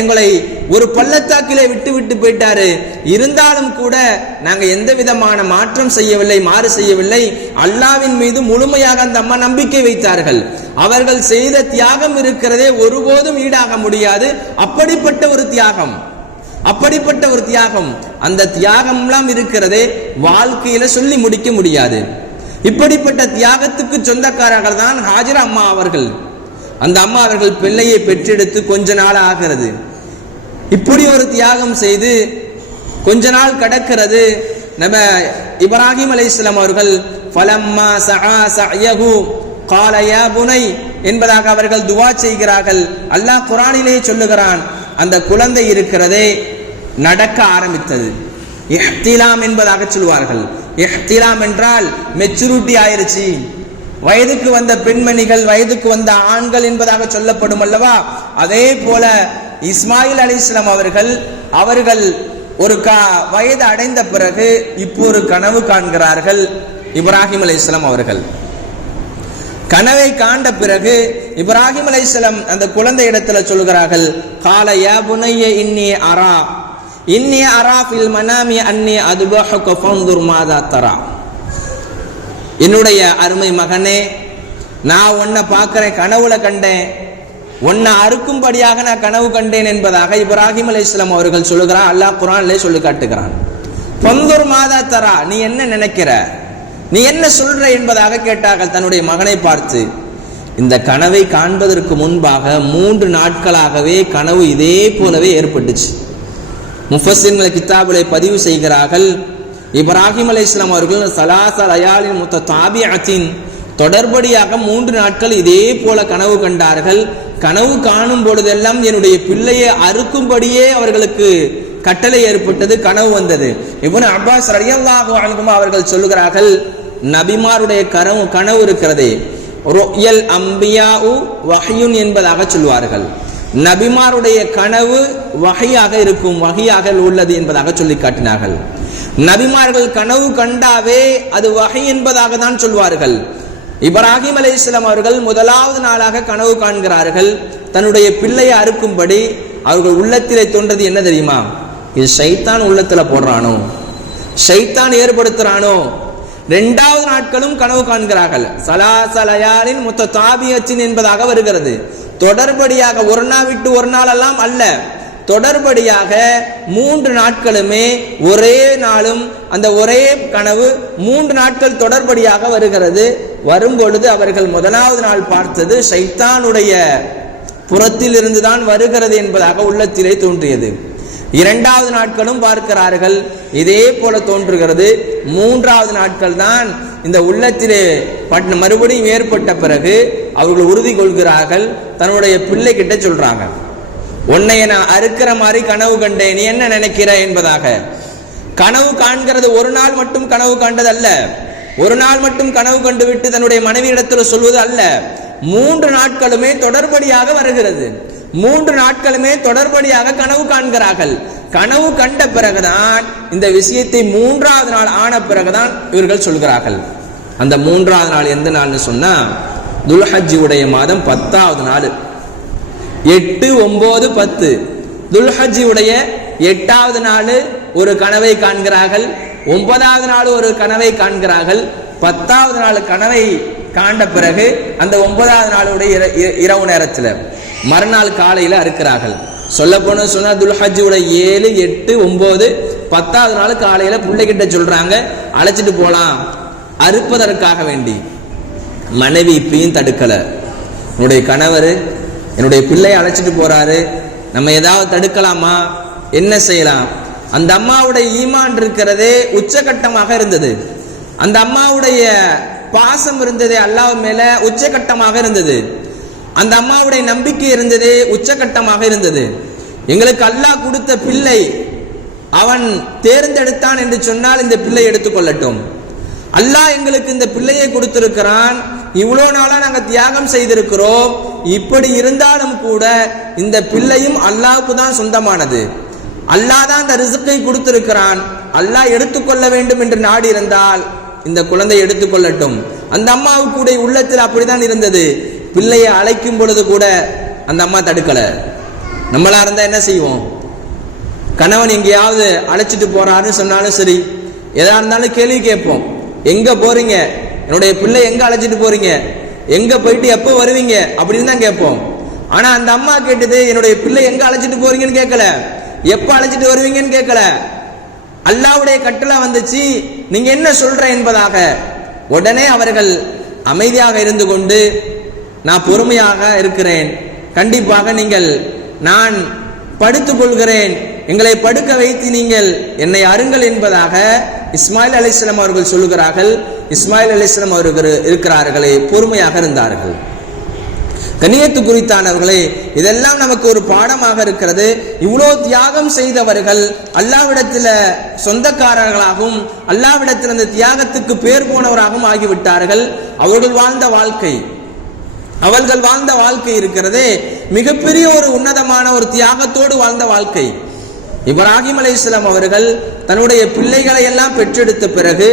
எங்களை ஒரு பள்ளத்தாக்கிலே விட்டு விட்டு போயிட்டாரு, இருந்தாலும் கூட நாங்க எந்த விதமான மாற்றம் செய்யவில்லை, மாறு செய்யவில்லை. அல்லாஹ்வின் மீது முழுமையாக அந்த அம்மா நம்பிக்கை வைத்தார்கள். அவர்கள் செய்த தியாகம் இருக்கிறதே, ஒருபோதும் ஈடாக முடியாது. அப்படிப்பட்ட ஒரு தியாகம், அப்படிப்பட்ட ஒரு தியாகம், அந்த தியாகம் எல்லாம் இருக்கிறதே வாழ்க்கையில சொல்லி முடிக்க முடியாது. இப்படிப்பட்ட தியாகத்துக்கு சொந்தக்காரர்கள் தான் ஹாஜரா அம்மா அவர்கள். அந்த அம்மா அவர்கள் பிள்ளையை பெற்றெடுத்து கொஞ்ச நாள் ஆகிறது. இப்படி ஒரு தியாகம் செய்து கொஞ்ச நாள் கடக்கிறது. நம்ம இப்ராஹிம் அலைஹிஸ்ஸலாம் அவர்கள் ஃபலம்மா சஆ சஅயஹு قال يا بني என்பதாக அவர்கள் துஆ செய்கிறார்கள். அல்லாஹ் குர்ஆனிலே சொல்லுகிறான், அந்த குழந்தை இருக்கிறதே நடக்க ஆரம்பித்தது. இஹ்திலாம் என்பதாக சொல்வார்கள். இஹ்திலாம் என்றால் மெச்சூரிட்டி ஆயிருச்சு, வயதுக்கு வந்த பெண்மணிகள், வயதுக்கு வந்த ஆண்கள் என்பதாக சொல்லப்படும் அல்லவா. அதே போல இஸ்மாயில் அலைஹிஸ்ஸலாம் அவர்கள் ஒரு வயது அடைந்த பிறகு இப்போ ஒரு கனவு காண்கிறார்கள். இப்ராஹிம் அலைஹிஸ்ஸலாம் அவர்கள் கனவை காண்ட பிறகு இப்ராஹிம் அலைஹிஸ்ஸலாம் அந்த குழந்தை இடத்துல சொல்கிறார்கள், கால யா புனைய இன்னி அரா ஃபில் மனாமி அன்னி அதுபஹுக ஃபன்துர் மாதா தரா. என்னுடைய அருமை மகனே, நான் உன்னை பார்க்கிறேன், கனவுல கண்டேன், உன்னை அறுக்கும்படியாக நான் கனவு கண்டேன் என்பதாக இப்ராஹிம் அலைஹிஸ்ஸலாம் அவர்கள் சொல்லுகிறார். அல்லாஹ் குர்ஆனிலே சொல்லி காட்டுகிறான். ஃபன்துர் மாதா தரா, நீ என்ன நினைக்கிற, நீ என்ன சொல்ற என்பதாக கேட்டார்கள் தன்னுடைய மகனை பார்த்து. இந்த கனவை காண்பதற்கு முன்பாக 3 நாட்களாகவே கனவு இதே போலவே ஏற்பட்டுச்சு. முஃபஸ்ஸிர்கள் கிதாபிலே பதிவு செய்கிறார்கள், இப்ராஹிம் அலைஹிஸ்ஸலாம் அவர்கள் ஸலாஸ லயாலின் முத்ததாபிஅத்தின் தொடர்படியாக 3 நாட்கள் இதே போல கனவு கண்டார்கள். கனவு காணும் பொழுதெல்லாம் என்னுடைய பிள்ளையை அறுக்கும்படியே அவர்களுக்கு கட்டளை ஏற்பட்டது, கனவு வந்தது. இப்னு அப்பாஸ் ரலியல்லாஹு அன்ஹுமா அவர்கள் சொல்லுகிறார்கள், நபிமாருடைய கனவு இருக்கிறதே ருயல் அம்பியாஉ வஹ்யுன் என்பதாக சொல்வார்கள். நபிமாருடைய கனவு வஹியாக இருக்கும், வஹியாக உள்ளது என்பதாக சொல்லி காட்டினார்கள். நபிமார்கள் கனவு கண்டாவே அது வஹி என்பதாக தான் சொல்வார்கள். இப்ராஹிம் அலைஹிஸ்ஸலாம் அவர்கள் முதலாவது நாளாக கனவு காண்கிறார்கள். தன்னுடைய பிள்ளையை அறுக்கும்படி அவர்கள் உள்ளத்திலே தோன்றது என்ன தெரியுமா? இது ஷைத்தான் உள்ளத்துல போடுறானோ, ஷைத்தான் ஏற்படுத்துறானோ. 2வது நாட்களும் கனவு காண்கிறார்கள். சலாசலயாலின் முத்ததாபியத்தின் என்பதாக வருகிறது. தொடர்படியாக ஒரு நாள் விட்டு ஒரு நாள் எல்லாம் அல்ல, தொடர்படியாக 3 நாட்களுமே ஒரே நாளும் அந்த ஒரே கனவு 3 நாட்கள் தொடர்படியாக வருகிறது. வரும்பொழுது அவர்கள் முதலாவது நாள் பார்த்தது ஷைத்தானுடைய புறத்தில் இருந்துதான் வருகிறது என்பதாக உள்ளத்திலே தோன்றியது. 2வது நாட்களும் பார்க்கிறார்கள், இதே போல தோன்றுகிறது. 3வது நாட்கள் தான் இந்த உள்ளத்திலே மறுபடியும் ஏற்பட்ட பிறகு அவர்கள் உறுதி கொள்கிறார்கள். தன்னுடைய பிள்ளை கிட்ட சொல்றாங்க, உன்னைய நான் அறுக்கிற மாதிரி கனவு கண்டேன், நீ என்ன நினைக்கிற என்பதாக. கனவு காண்கிறது ஒரு நாள் மட்டும் கனவு காண்டது அல்ல, ஒரு நாள் மட்டும் கனவு கண்டு விட்டு தன்னுடைய மனைவி இடத்துல சொல்வது அல்ல. 3 நாட்களுமே தொடர்படியாக வருகிறது. 3 நாட்களுமே தொடர்படியாக கனவு காண்கிறார்கள். கனவு கண்ட பிறகுதான் இந்த விஷயத்தை 3வது நாள் ஆன பிறகுதான் இவர்கள் சொல்கிறார்கள். அந்த 3வது நாள் எந்த நாள்னு சொன்னா துல்ஹஜ்ஜுடைய மாதம் 10வது நாள். 8, 9, 10 துல்ஹஜ்ஜுடைய 8வது நாள் ஒரு கனவை காண்கிறார்கள். 9வது நாள் ஒரு கனவை காண்கிறார்கள். 10வது நாள் கனவை காண்ட பிறகு அந்த 9வது நாளுடைய இரவு நேரத்தில் மறுநாள் காலையில அறுக்கிறார்கள். சொல்ல போன சொன்னா துல்ஹஜ்ஜுடைய 7, 8, 9, 10வது நாள் காலையில பிள்ளைகிட்ட சொல்றாங்க, அழைச்சிட்டு போலாம் அறுப்பதற்காக வேண்டி. மனைவி இப்பயும் தடுக்கல. என்னுடைய கணவர் என்னுடைய பிள்ளையை அழைச்சிட்டு போறாரு, நம்ம ஏதாவது தடுக்கலாமா, என்ன செய்யலாம்? அந்த அம்மாவுடைய ஈமான் இருக்கிறதே உச்சகட்டமாக இருந்தது. அந்த அம்மாவுடைய பாசம் இருந்தது அல்லாஹ் மேல உச்சகட்டமாக இருந்தது. அந்த அம்மாவுடைய நம்பிக்கை இருந்தது உச்சகட்டமாக இருந்தது. எங்களுக்கு அல்லாஹ் கொடுத்த பிள்ளை அவன் தேர்ந்தெடுத்தான் என்று சொன்னால் இந்த பிள்ளை எடுத்துக்கொள்ளட்டும். அல்லாஹ் எங்களுக்கு இந்த பிள்ளையை கொடுத்திருக்கிறான், இவ்வளோ நாளா நாங்கள் தியாகம் செய்திருக்கிறோம், இப்படி இருந்தாலும் கூட இந்த பிள்ளையும் அல்லாஹ்வுக்கு தான் சொந்தமானது. அல்லாஹ் தான் இந்த ரிஸ்கை கொடுத்திருக்கிறான், அல்லாஹ் எடுத்துக்கொள்ள வேண்டும் என்று நாடி இருந்தால் இந்த குழந்தை எடுத்துக்கொள்ளட்டும். அந்த அம்மாவுக்கு உள்ளத்தில் அப்படிதான் இருந்தது. பிள்ளையை அழைக்கும் பொழுது கூட அந்த அம்மா தடுக்கல. நம்மளா இருந்தா என்ன செய்வோம்? கணவன் எங்கேயாவது அழைச்சிட்டு போறாருன்னு சொன்னாலும் சரி, எதா இருந்தாலும் கேள்வி கேட்போம். எங்க போறீங்க, என்னுடைய பிள்ளை எங்க அழைச்சிட்டு போறீங்க, எங்க போயிட்டு எப்போ வருவீங்க அப்படின்னு தான் கேட்போம். ஆனா அந்த அம்மா கேட்டது என்னுடைய பிள்ளை எங்க அழைச்சிட்டு போறீங்கன்னு கேட்கல, எப்ப அழைச்சிட்டு வருவீங்கன்னு கேட்கல. அல்லாஹ்வுடைய கட்டளை வந்துச்சு, நீங்க என்ன சொல்ற என்பதாக. உடனே அவர்கள் அமைதியாக இருந்து கொண்டு, நான் பொறுமையாக இருக்கிறேன், கண்டிப்பாக நீங்கள், நான் படுத்துக் கொள்கிறேன், எங்களை படுக்க வைத்து நீங்கள் என்னை அருங்கள் என்பதாக இஸ்மாயில் அலைஹிஸ்ஸலாம் அவர்கள் சொல்லுகிறார்கள். இஸ்மாயில் அலைஹிஸ்ஸலாம் அவர்கள் இருக்கிறார்களே பொறுமையாக இருந்தார்கள். கண்ணியத்து குறித்தானவர்களே, இதெல்லாம் நமக்கு ஒரு பாடமாக இருக்கிறது. இவ்வளோ தியாகம் செய்தவர்கள் அல்லாஹ்விடத்தில் சொந்தக்காரர்களாகவும் அல்லாஹ்விடத்தில் அந்த தியாகத்துக்கு பேர் போனவராகவும் ஆகிவிட்டார்கள். அவர்கள் வாழ்ந்த வாழ்க்கை இருக்கிறதே மிகப்பெரிய ஒரு உன்னதமான ஒரு தியாகத்தோடு வாழ்ந்த வாழ்க்கை. இப்ராஹிம் அலைஹிஸ்ஸலாம் அவர்கள் தன்னுடைய பிள்ளைகளை எல்லாம் பெற்றெடுத்த பிறகு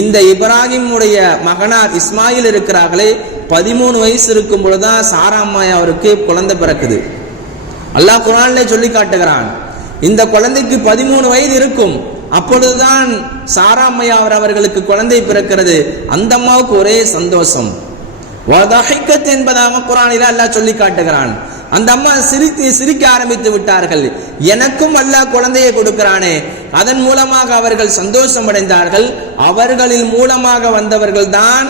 இந்த இப்ராஹிமுடைய மகனார் இஸ்மாயில் இருக்கிறார்களே, 13 வயசு இருக்கும் பொழுதுதான் சாரா அம்மா அவருக்கு குழந்தை பிறக்குது. அல்லாஹ் குர்ஆனிலே சொல்லி காட்டுகிறான், இந்த குழந்தைக்கு 13 வயது இருக்கும், அப்பொழுதுதான் சாரா அம்மையா அவர்களுக்கு குழந்தை பிறக்கிறது. அந்த அம்மாவுக்கு ஒரே சந்தோஷம். வதஹிகத் என்பதாக குர்ஆனில் அல்லாஹ் சொல்லி காட்டுகிறான். அந்த அம்மா சிரிக்க ஆரம்பித்து விட்டார்கள். எனக்கும் அல்லாஹ் குழந்தையை கொடுக்கிறானே, அதன் மூலமாக அவர்கள் சந்தோஷம் அடைந்தார்கள். அவர்களின் மூலமாக வந்தவர்கள் தான்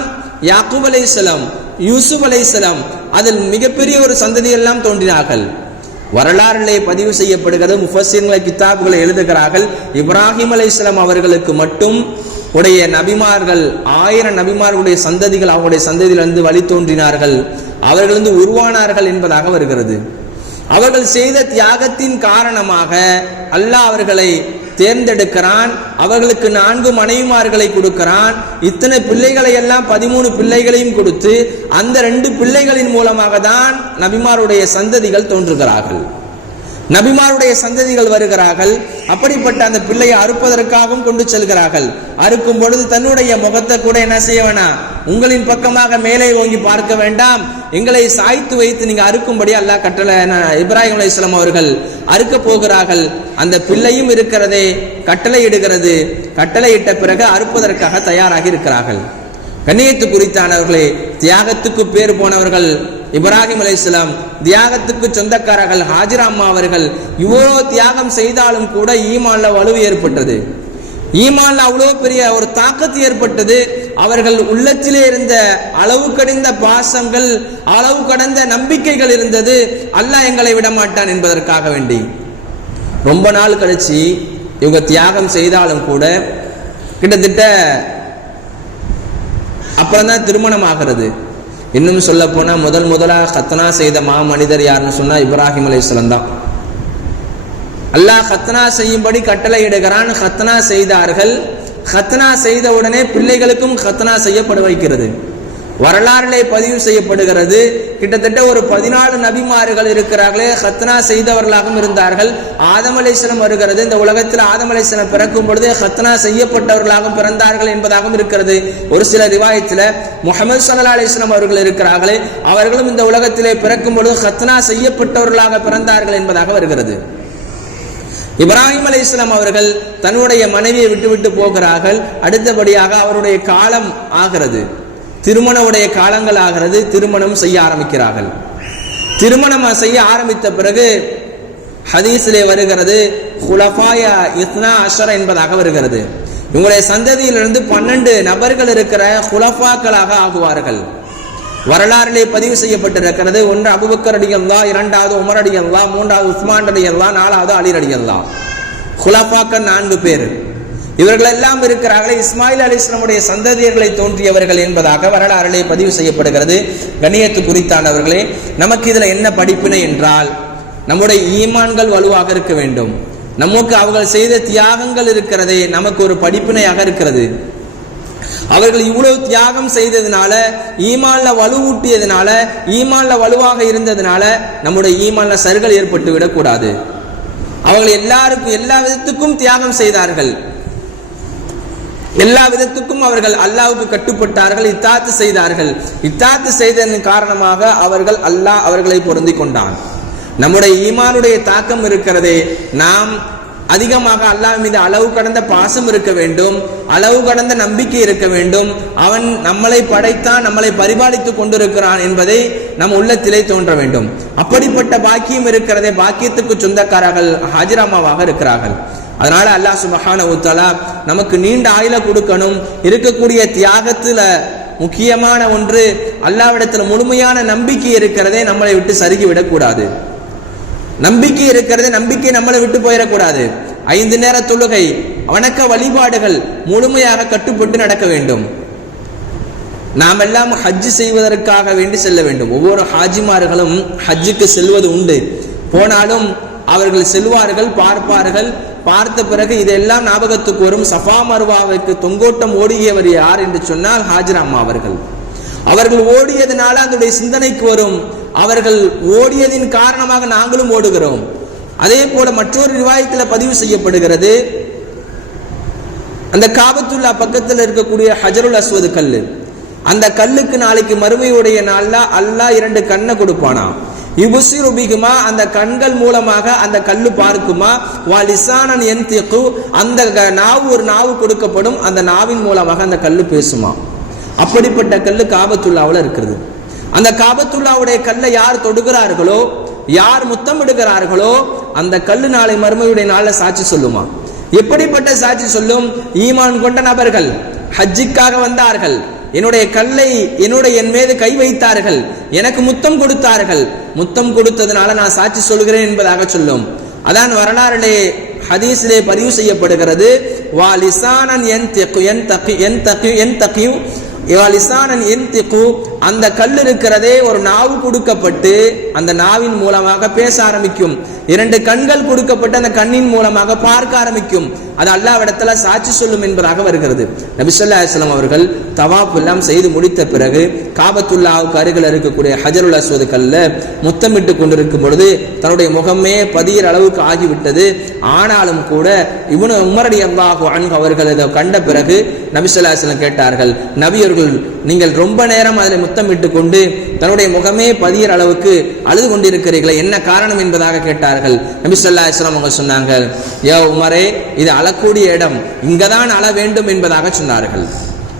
யாக்கூப் அலைஹிஸ்ஸலாம், யூசுப் அலைஹிஸ்ஸலாம், அதில் மிகப்பெரிய ஒரு சந்ததியெல்லாம் தோன்றினார்கள். வரலாறிலே பதிவு செய்யப்படுகிறது. முஃபஸ்ஸிர்கள் கிதாபுகளை எழுதுகிறார்கள், இப்ராஹிம் அலைஹிஸ்ஸலாம் அவர்களுக்கு மட்டும் உடைய நபிமார்கள் 1000 நபிமார்களுடைய சந்ததிகள் அவருடைய சந்ததியிலிருந்து வழி தோன்றினார்கள், அவர்கள் உருவானார்கள் என்பதாக வருகிறது. அவர்கள் செய்த தியாகத்தின் காரணமாக அல்லாஹ் அவர்களை தேர்ந்தெடுக்கிறான். அவர்களுக்கு 4 மனைவிமார்களை கொடுக்கிறான். இத்தனை பிள்ளைகளை எல்லாம் 13 பிள்ளைகளையும் கொடுத்து அந்த 2 பிள்ளைகளின் மூலமாக தான் நபிமாருடைய சந்ததிகள் தோன்றுகிறார்கள், நபிமாருடைய சந்ததிகள் வருகிறார்கள். அப்படிப்பட்ட அந்த பிள்ளையை அறுப்பதற்காகவும் கொண்டு செல்கிறார்கள். அறுக்கும் பொழுது தன்னுடைய முகத்தை கூட என்ன செய்ய வேணாம், உங்களின் பக்கமாக மேலே ஓங்கி பார்க்க வேண்டாம், எங்களை சாய்த்து வைத்து நீங்க அறுக்கும்படி அல்லாஹ் கட்டளை. இப்ராஹிம் அலைஹிஸ்ஸலாம் அவர்கள் அறுக்க போகிறார்கள். அந்த பிள்ளையும் இருக்கிறதே கட்டளை இடுகிறது. கட்டளை இட்ட பிறகு அறுப்பதற்காக தயாராகி இருக்கிறார்கள். கண்ணியத்து குறித்தானவர்களே, தியாகத்துக்கு பேர் போனவர்கள் இப்ராஹிம் அலைஹிஸ்ஸலாம், தியாகத்துக்கு சொந்தக்காரர்கள் ஹாஜிரா அம்மா அவர்கள். இவ்வளோ தியாகம் செய்தாலும் கூட ஈமான்ல வலு ஏற்பட்டது, ஈமான்ல அவ்வளோ பெரிய ஒரு தாக்கத்து ஏற்பட்டது. அவர்கள் உள்ளத்திலே இருந்த அளவு கடந்த பாசங்கள், அளவு கடந்த நம்பிக்கைகள் இருந்தது. அல்லாஹ் எங்களை விடமாட்டான் என்பதற்காக வேண்டி. ரொம்ப நாள் கழிச்சு இவங்க தியாகம் செய்தாலும் கூட கிட்டத்தட்ட அப்புறம்தான் திருமணம் ஆகிறது. இன்னும் சொல்ல போனா முதலாக கத்னா செய்த மனிதர் யாருன்னு சொன்னா இப்ராஹிம் அலைஹிஸ்ஸலாம் தான். அல்லாஹ் கத்னா செய்யும்படி கட்டளை இடுகிறான். கத்னா செய்தார்கள். கத்னா செய்த உடனே பிள்ளைகளுக்கும் கத்னா செய்யப்பட வைக்கிறது. வரலாறிலே பதிவு செய்யப்படுகிறது. கிட்டத்தட்ட ஒரு 14 நபிமார்கள் இருக்கிறார்களே, கத்னா செய்தவர்களாகவும் இருந்தார்கள். ஆதம் அலைஹிஸ்ஸலாம் வருகிறது. இந்த உலகத்தில் ஆதம் அலைஹிஸ்ஸலாம் பிறக்கும் பொழுது கத்னா செய்யப்பட்டவர்களாகவும் பிறந்தார்கள் என்பதாகவும் இருக்கிறது. ஒரு சில ரிவாயத்தில் முஹம்மது ஸல்லல்லாஹு அலைஹி வஸல்லம் அவர்கள் இருக்கிறார்களே, அவர்களும் இந்த உலகத்திலே பிறக்கும் பொழுது கத்னா செய்யப்பட்டவர்களாக பிறந்தார்கள் என்பதாக வருகிறது. இப்ராஹிம் அலைஹிஸ்ஸலாம் அவர்கள் தன்னுடைய மனைவியை விட்டுவிட்டு போகிறார்கள். அடுத்தபடியாக அவருடைய காலம் ஆகிறது, திருமணமுடைய காலங்கள் ஆகிறது. திருமணம் செய்ய ஆரம்பிக்கிறார்கள். திருமணம் செய்ய ஆரம்பித்த பிறகு ஹதீஸிலே வருகிறது, குலஃபாய இஸ்னா அஷர என்பதாக வருகிறது. இவங்களுடைய சந்ததியிலிருந்து 12 நபர்கள் இருக்கிற குலஃபாக்களாக ஆகுவார்கள். வரலாறிலே பதிவு செய்யப்பட்டிருக்கிறது. ஒன்று அபூபக்கர் ரலியல்லாஹு, இரண்டாவது உமர் ரலியல்லாஹு, மூன்றாவது உஸ்மான் ரலியல்லாஹு, நாலாவது அலி ரலியல்லாஹு. குலஃபாக்கள் 4 பேர். இவர்கள் எல்லாம் இருக்கிறார்களே இஸ்மாயில் அலைஹிஸ்ஸலாமுடைய சந்ததியர்களை தோன்றியவர்கள் என்பதாக வரலாறிலே பதிவு செய்யப்படுகிறது. கண்ணியத்து குறித்தானவர்களே, நமக்கு இதுல என்ன படிப்பினை என்றால், நம்முடைய ஈமான்கள் வலுவாக இருக்க வேண்டும். நமக்கு அவர்கள் செய்த தியாகங்கள் இருக்கிறதே நமக்கு ஒரு படிப்பினையாக இருக்கிறது. அவர்கள் இவ்வளவு தியாகம் செய்ததுனால, ஈமான்ல வலுவூட்டியதுனால, ஈமான்ல வலுவாக இருந்ததுனால நம்முடைய ஈமான்ல சறுகல் ஏற்பட்டு விடக்கூடாது. அவர்கள் எல்லா விதத்துக்கும் தியாகம் செய்தார்கள். எல்லா விதத்துக்கும் அவர்கள் அல்லாஹ்வுக்கு கட்டுப்பட்டார்கள், இத்தாத்து செய்தார்கள். இத்தாத்து செய்ததன் காரணமாக அல்லாஹ் அவர்களை பொருந்தி கொண்டான். நம்முடைய ஈமானுடைய தாக்கம் இருக்கிறதே, நாம் அதிகமாக அல்லாஹ் மீது அளவு கடந்த பாசம் இருக்க வேண்டும், அளவு கடந்த நம்பிக்கை இருக்க வேண்டும். அவன் நம்மளை படைத்தான், நம்மளை பரிபாலித்துக் கொண்டிருக்கிறான் என்பதை நம் உள்ளத்திலே தோன்ற வேண்டும். அப்படிப்பட்ட பாக்கியம் இருக்கிறதே, பாக்கியத்துக்கு சொந்தக்காரர்கள் ஹாஜிராமாவாக இருக்கிறார்கள். அதனால அல்லாஹ் சுப்ஹானஹு வ தஆலா நமக்கு நீண்ட ஆயுள கொடுக்கணும். இருக்கக்கூடிய தியாகத்துல முக்கியமான ஒன்று அல்லாஹ்விடத்துல முழுமையான நம்பிக்கை இருக்கிறதே, நம்மளை விட்டு சறுகி விடக்கூடாது. நம்பிக்கை இருக்கிறதே, நம்பிக்கை நம்மளை விட்டு போயிடக்கூடாது. 5 நேர தொழுகை, வணக்க வழிபாடுகள் முழுமையாக கட்டுப்பட்டு நடக்க வேண்டும். நாம் எல்லாம் ஹஜ் செய்வதற்காக வேண்டி செல்ல வேண்டும். ஒவ்வொரு ஹாஜிமார்களும் ஹஜ்ஜுக்கு செல்வது உண்டு. போனாலும் அவர்கள் செல்வார்கள், பார்ப்பார்கள். பார்த்த பிறகு இதெல்லாம் ஞாபகத்துக்கு வரும். சஃபா மர்வாவுக்கு தொங்கோட்டம் ஓடியவர் யார் என்று சொன்னால் ஹாஜிரா அம்மா அவர்கள். அவர்கள் ஓடியதுனால அதனுடைய சிந்தனைக்கு வரும். அவர்கள் ஓடியதின் காரணமாக நாங்களும் ஓடுகிறோம். அதே போல மற்றொரு ரிவாயத்தில் பதிவு செய்யப்படுகிறது, அந்த காபத்துல்லா பக்கத்தில் இருக்கக்கூடிய ஹஜருல் அஸ்வது கல்லு, அந்த கல்லுக்கு நாளைக்கு மறுமையுடைய நாள்ல அல்லாஹ் 2 கண்ணை கொடுப்பானா. யுபசிரு பிகுமா, அந்த கண்கள் மூலமாக அந்த கல்லு பார்க்குமா. வா லிசானன் யன்திகு, அந்த நாவு ஒரு நாவு கொடுக்கப்படும், அந்த நாவின் மூலமாக அந்த கல்லு பேசுமா. அப்படிப்பட்ட கல்லு காபத்துல்லாவில் இருக்கிறது. அந்த காபத்துல்லாவுடைய கல்லை யார் தொடுகிறார்களோ, யார் முத்தமிடுகிறார்களோ, அந்த கல்லு நாளை மறுமையுடைய நாள்ல சாட்சி சொல்லுமா. எப்படிப்பட்ட சாட்சி சொல்லும்? ஈமான் கொண்ட நபர்கள் ஹஜ்ஜுக்காக வந்தார்கள், என் மீது கை வைத்தார்கள், எனக்கு முத்தம் கொடுத்தார்கள், முத்தம் கொடுத்ததுனால நான் சாட்சி சொல்கிறேன் என்பதாக சொல்லும். அதான் வரலாறிலே ஹதீஸிலே பதிவு செய்யப்படுகிறது, வா லிசானன் யன்திகு, அந்த கல் இருக்கிறதே ஒரு நாவு கொடுக்கப்பட்டு அந்த நாவின் மூலமாக பேச ஆரம்பிக்கும். 2 கண்கள் கொடுக்கப்பட்டு அந்த கண்ணின் மூலமாக பார்க்க ஆரம்பிக்கும். அது அல்லாஹ்விடத்துல சாட்சி சொல்லும் என்பதாக வருகிறது. நபி ஸல்லல்லாஹு அலைஹி வஸல்லம் அவர்கள் தவாப் எல்லாம் செய்து முடித்த பிறகு காபத்துல்லாவுக்கு அருகில் இருக்கக்கூடிய ஹஜருல் அஸ்வது கல்ல முத்தமிட்டு கொண்டிருக்கும் பொழுது தன்னுடைய முகமே பதியிற அளவுக்கு ஆகிவிட்டது. ஆனாலும் கூட இப்னு உமர் ரலியல்லாஹு அன்ஹு அவர்கள் இதை கண்ட பிறகு நபி ஸல்லல்லாஹு அலைஹி வஸல்லம் கேட்டார்கள், நபி அவர்கள் நீங்கள் ரொம்ப நேரம் அதில் முத்தமிட்டு கொண்டு தன்னுடைய முகமே பதியிற அளவுக்கு அழுது கொண்டிருக்கிறீர்களே, என்ன காரணம் என்பதாக கேட்டார்கள். நபி ஸல்லல்லாஹு அலைஹி வஸல்லம் அவங்க சொன்னாங்க, யா உமரே, இது அழக்கூடிய இடம், இங்கதான் அழ வேண்டும் என்பதாக சொன்னார்கள்.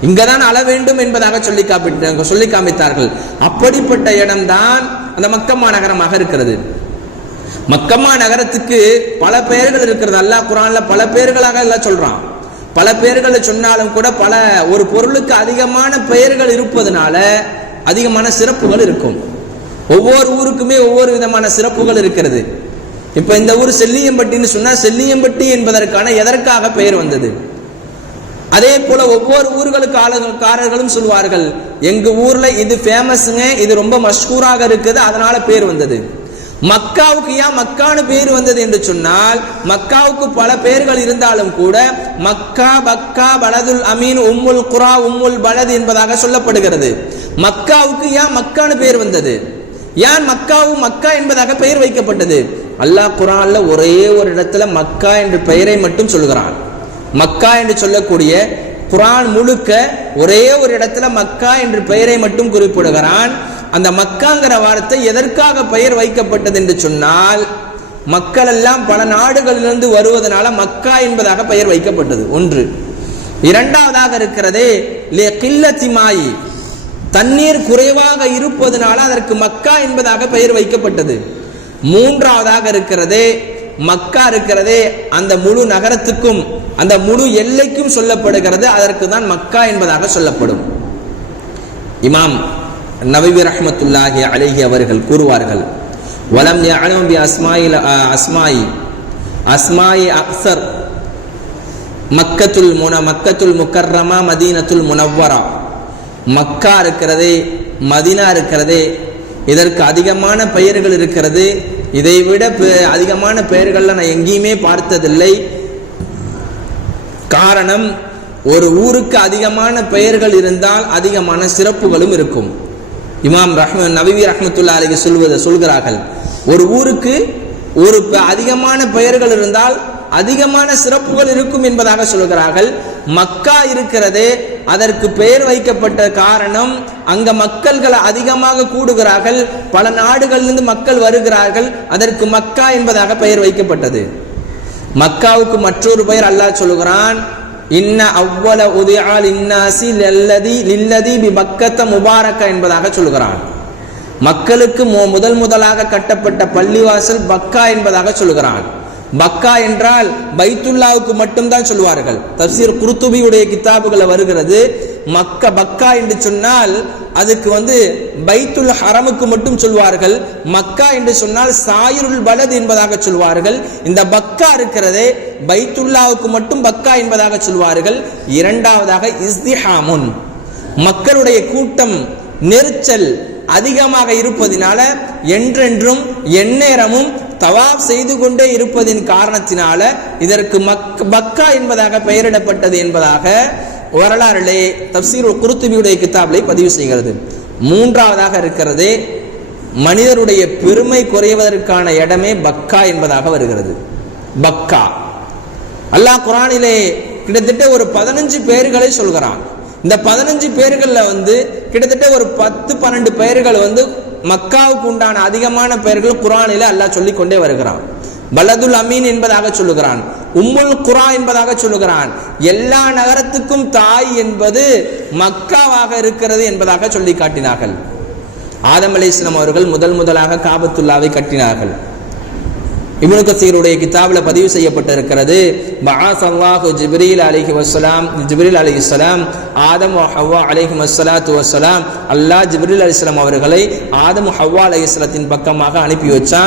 இங்கதான் அழ வேண்டும் என்பதாக சொல்லி காமித்தார்கள். அப்படிப்பட்ட இடம்தான் அந்த மக்கமா நகரமாக இருக்கிறது. மக்கமா நகரத்துக்கு பல பெயர்கள் இருக்கிறது. அல்லாஹ் குர்ஆன்ல பல பெயர்களாக எல்லாம் சொல்றான். பல பெயர்களை சொன்னாலும் கூட ஒரு பொருளுக்கு அதிகமான பெயர்கள் இருப்பதனால அதிகமான சிறப்புகள் இருக்கும். ஒவ்வொரு ஊருக்குமே ஒவ்வொரு விதமான சிறப்புகள் இருக்கிறது. இப்ப இந்த ஊர் செல்லியம்பட்டின்னு சொன்னா செல்லியம்பட்டி என்பதற்கான எதற்காக பெயர் வந்தது. அதே போல ஒவ்வொரு ஊர்களுக்கு ஆளுக்காரர்களும் சொல்வார்கள், எங்க ஊர்ல இது ஃபேமஸ்ங்க, இது ரொம்ப மஷ்கூராக இருக்குது, அதனால பேர் வந்தது. மக்காவுக்கு ஏன் மக்கான்னு பேர் வந்தது என்று சொன்னால், மக்காவுக்கு பல பெயர்கள் இருந்தாலும் கூட மக்கா, பக்கா, பலதுல் அமீன், உம்முல் குரா, உம்முல் பலது என்பதாக சொல்லப்படுகிறது. மக்காவுக்கு ஏன் மக்கான்னு பேர் வந்தது? ஏன் மக்கா என்பதாக பெயர் வைக்கப்பட்டது? அல்லாஹ் குர்ஆன்ல ஒரே ஒரு இடத்துல மக்கா என்ற பெயரை மட்டும் சொல்கிறான். மக்கா என்று சொல்லக்கூடிய குர்ஆன் முழுக்க ஒரே ஒரு இடத்துல மக்கா என்ற பெயரை மட்டும் குறிப்பிடுகிறான். அந்த மக்காங்கிற வார்த்தை எதற்காக பெயர் வைக்கப்பட்டது என்று சொன்னால், மக்கள் எல்லாம் பல நாடுகளிலிருந்து வருவதனால மக்கா என்பதாக பெயர் வைக்கப்பட்டது. ஒன்று. இரண்டாவதாக இருக்கிறதே கில்லத்தி மாயி, தண்ணீர் குறைவாக இருப்பதனால அதற்கு மக்கா என்பதாக பெயர் வைக்கப்பட்டது. மூன்றாவதாக இருக்கிறதே மக்கா இருக்கிறதே, அந்த முழு நகரத்துக்கும் அந்த முழு எல்லைக்கும் சொல்லப்படுகிறது, அதற்கு தான் மக்கா என்பதாக சொல்லப்படும். இமாம் நவவி ரஹ்மத்துல்லாஹி அலைஹி அவர்கள் கூறுவார்கள், வலம் யஅலம் பி அஸ்மாஇ அக்ஸர் மக்கத்துல் முக்கர்ரமா மதீனத்துல் முனவ்வரா, மக்கா இருக்கிறதே மதீனா இருக்கிறதே, இதற்கு அதிகமான பெயர்கள் இருக்கிறது. இதைவிட அதிகமான பெயர்கள்லாம் நான் எங்கேயுமே பார்த்ததில்லை. காரணம், ஒரு ஊருக்கு அதிகமான பெயர்கள் இருந்தால் அதிகமான சிறப்புகளும் இருக்கும். இமாம் நவவி ரஹ்மத்துல்லாஹி அலைஹி சொல்கிறார்கள், ஒரு ஊருக்கு ஒரு அதிகமான பெயர்கள் இருந்தால் அதிகமான சிறப்புகள் இருக்கும் என்பதாக சொல்கிறார்கள். மக்கா இருக்கிறதே, அதற்கு பெயர் வைக்கப்பட்ட காரணம், அங்க மக்கள்கள் அதிகமாக கூடுகிறார்கள், பல நாடுகளிலிருந்து மக்கள் வருகிறார்கள், அதற்கு மக்கா என்பதாக பெயர் வைக்கப்பட்டது. மக்காவுக்கு மற்றொரு பெயர் அல்லாஹ் சொல்கிறான், இன்ன அவ்வல உதிஆ லின்னாஸி லில்லதி பிபக்கத முபாரக என்பதாக சொல்கிறான். மக்களுக்கு முதலாக கட்டப்பட்ட பள்ளிவாசல் பக்கா என்பதாக சொல்கிறான். பக்கா என்றால் பைத்துல்லாவுக்கு மட்டும்தான் சொல்வார்கள். தஃப்சீர் குர்துபியுடைய கிதாபுகளை வருகிறது, பக்கா என்று சொன்னால் அதுக்கு பைத்துல் ஹரமுக்கு மட்டும் சொல்வார்கள். மக்கா என்று சொன்னால் சாயிருல் பலத் என்பதாக சொல்வார்கள். இந்த பக்கா இருக்கிறதே, பைத்துல்லாவுக்கு மட்டும் பக்கா என்பதாக சொல்வார்கள். இரண்டாவதாக இஸ்திஹாமுன், மக்களுடைய கூட்டம் நெரிச்சல் அதிகமாக இருப்பதினால என்றென்றும் எந்நேரமும் தவாப் செய்து கொண்டே இருப்பதின் காரணத்தினால இதற்கு பக்கா என்பதாக பெயரிடப்பட்டது என்பதாக வரலாறுலே தஃப்சீர் குர்துபியுடைய கிதாபிலே பதிவு செய்கிறது. மூன்றாவதாக இருக்கிறது, மனிதருடைய பெருமை குறைவதற்கான இடமே பக்கா என்பதாக வருகிறது. பக்கா அல்லாஹ் குர்ஆனிலே கிட்டத்தட்ட ஒரு 15 பெயர்களை சொல்கிறான். இந்த 15 பெயர்கள்ல கிட்டத்தட்ட ஒரு 10-12 பெயர்கள் மக்காவுக்கு உண்டான அதிகமான பெயர்கள் குர்ஆனிலே அல்லாஹ் சொல்லிக் கொண்டே வருகிறான். பலதுல் அமீன் என்பதாக சொல்லுகிறான், உம்முல் குரா என்பதாக சொல்லுகிறான். எல்லா நகரத்துக்கும் தாய் என்பது மக்காவாக இருக்கிறது என்பதாக சொல்லி காட்டினார்கள். ஆதம் அலைஹிஸ்ஸலாம் அவர்கள் முதலாக காபத்துல்லாவை கட்டினார்கள். இப்னு கஸீருடைய கிதாபில் பதிவு செய்யப்பட்டிருக்கிறது, பஅஸல்லாஹு ஜிப்ரீல் அலைஹிஸ்ஸலாம் ஆதம் ஹவ்வா அலைஹிஸ்ஸலாத்து வஸ்ஸலாம், அல்லாஹ் ஜிப்ரீல் அலைஹிஸ்ஸலாம் அவர்களை ஆதம் ஹவ்வா அலைஹிஸ்ஸலாத்தின் பக்கமாக அனுப்பி வச்சு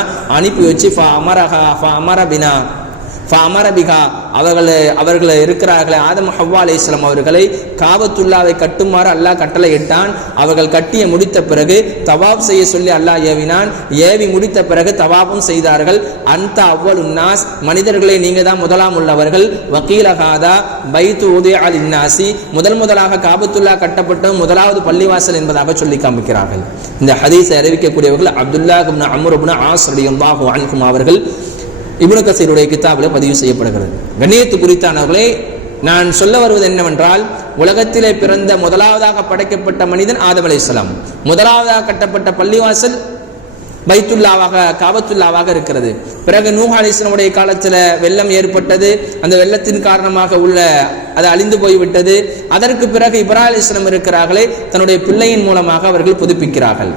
அவர்கள் இருக்கிறார்களே ஆதம் ஹவ்வா அலைஹிஸ்ஸலாம் அவர்களை காபத்துல்லாவை கட்டுமாறு அல்லாஹ் கட்டளை இட்டான். அவர்கள் கட்டிய முடித்த பிறகு தவாப் செய்ய சொல்லி அல்லாஹ் ஏவினான். ஏவி முடித்த பிறகு தவாபும் செய்தார்கள். அந்த அவ்வலுன் நாஸ், மனிதர்களே நீங்க தான் முதலாம் உள்ளவர்கள். வக்கீல ஹாதா பைத்து உதிஆ லின்னாசி, முதலாக காபத்துல்லா கட்டப்பட்ட முதலாவது பள்ளிவாசல் என்பதாக சொல்லி காமிக்கிறார்கள். இந்த ஹதீஸை அறிவிக்கக்கூடியவர்கள் அப்துல்லாஹ் இப்னு அம்ர் இப்னு ஆஸ் ரலியல்லாஹு அன்ஹும் அவர்கள். இப்னு கஸீருடைய கிதாபில் பதிவு செய்யப்படுகிறது. கண்ணியத்து குறித்தானவர்களே, நான் சொல்ல வருவது என்னவென்றால், உலகத்திலே பிறந்த முதலாவதாக படைக்கப்பட்ட மனிதன் ஆதம் அலைஹிஸ்ஸலாம். முதலாவதாக கட்டப்பட்ட பள்ளிவாசல் பைத்துல்லாவாக காபத்துல்லாவாக இருக்கிறது. பிறகு நூஹ் அலைஹிஸ்ஸலாமுடைய காலத்தில் வெள்ளம் ஏற்பட்டது. அந்த வெள்ளத்தின் காரணமாக அது அழிந்து போய்விட்டது. அதற்கு பிறகு இப்ராஹிம் அலைஹிஸ்ஸலாம் இருக்கிறார்களே, தன்னுடைய பிள்ளையின் மூலமாக அவர்கள் புதுப்பிக்கிறார்கள்.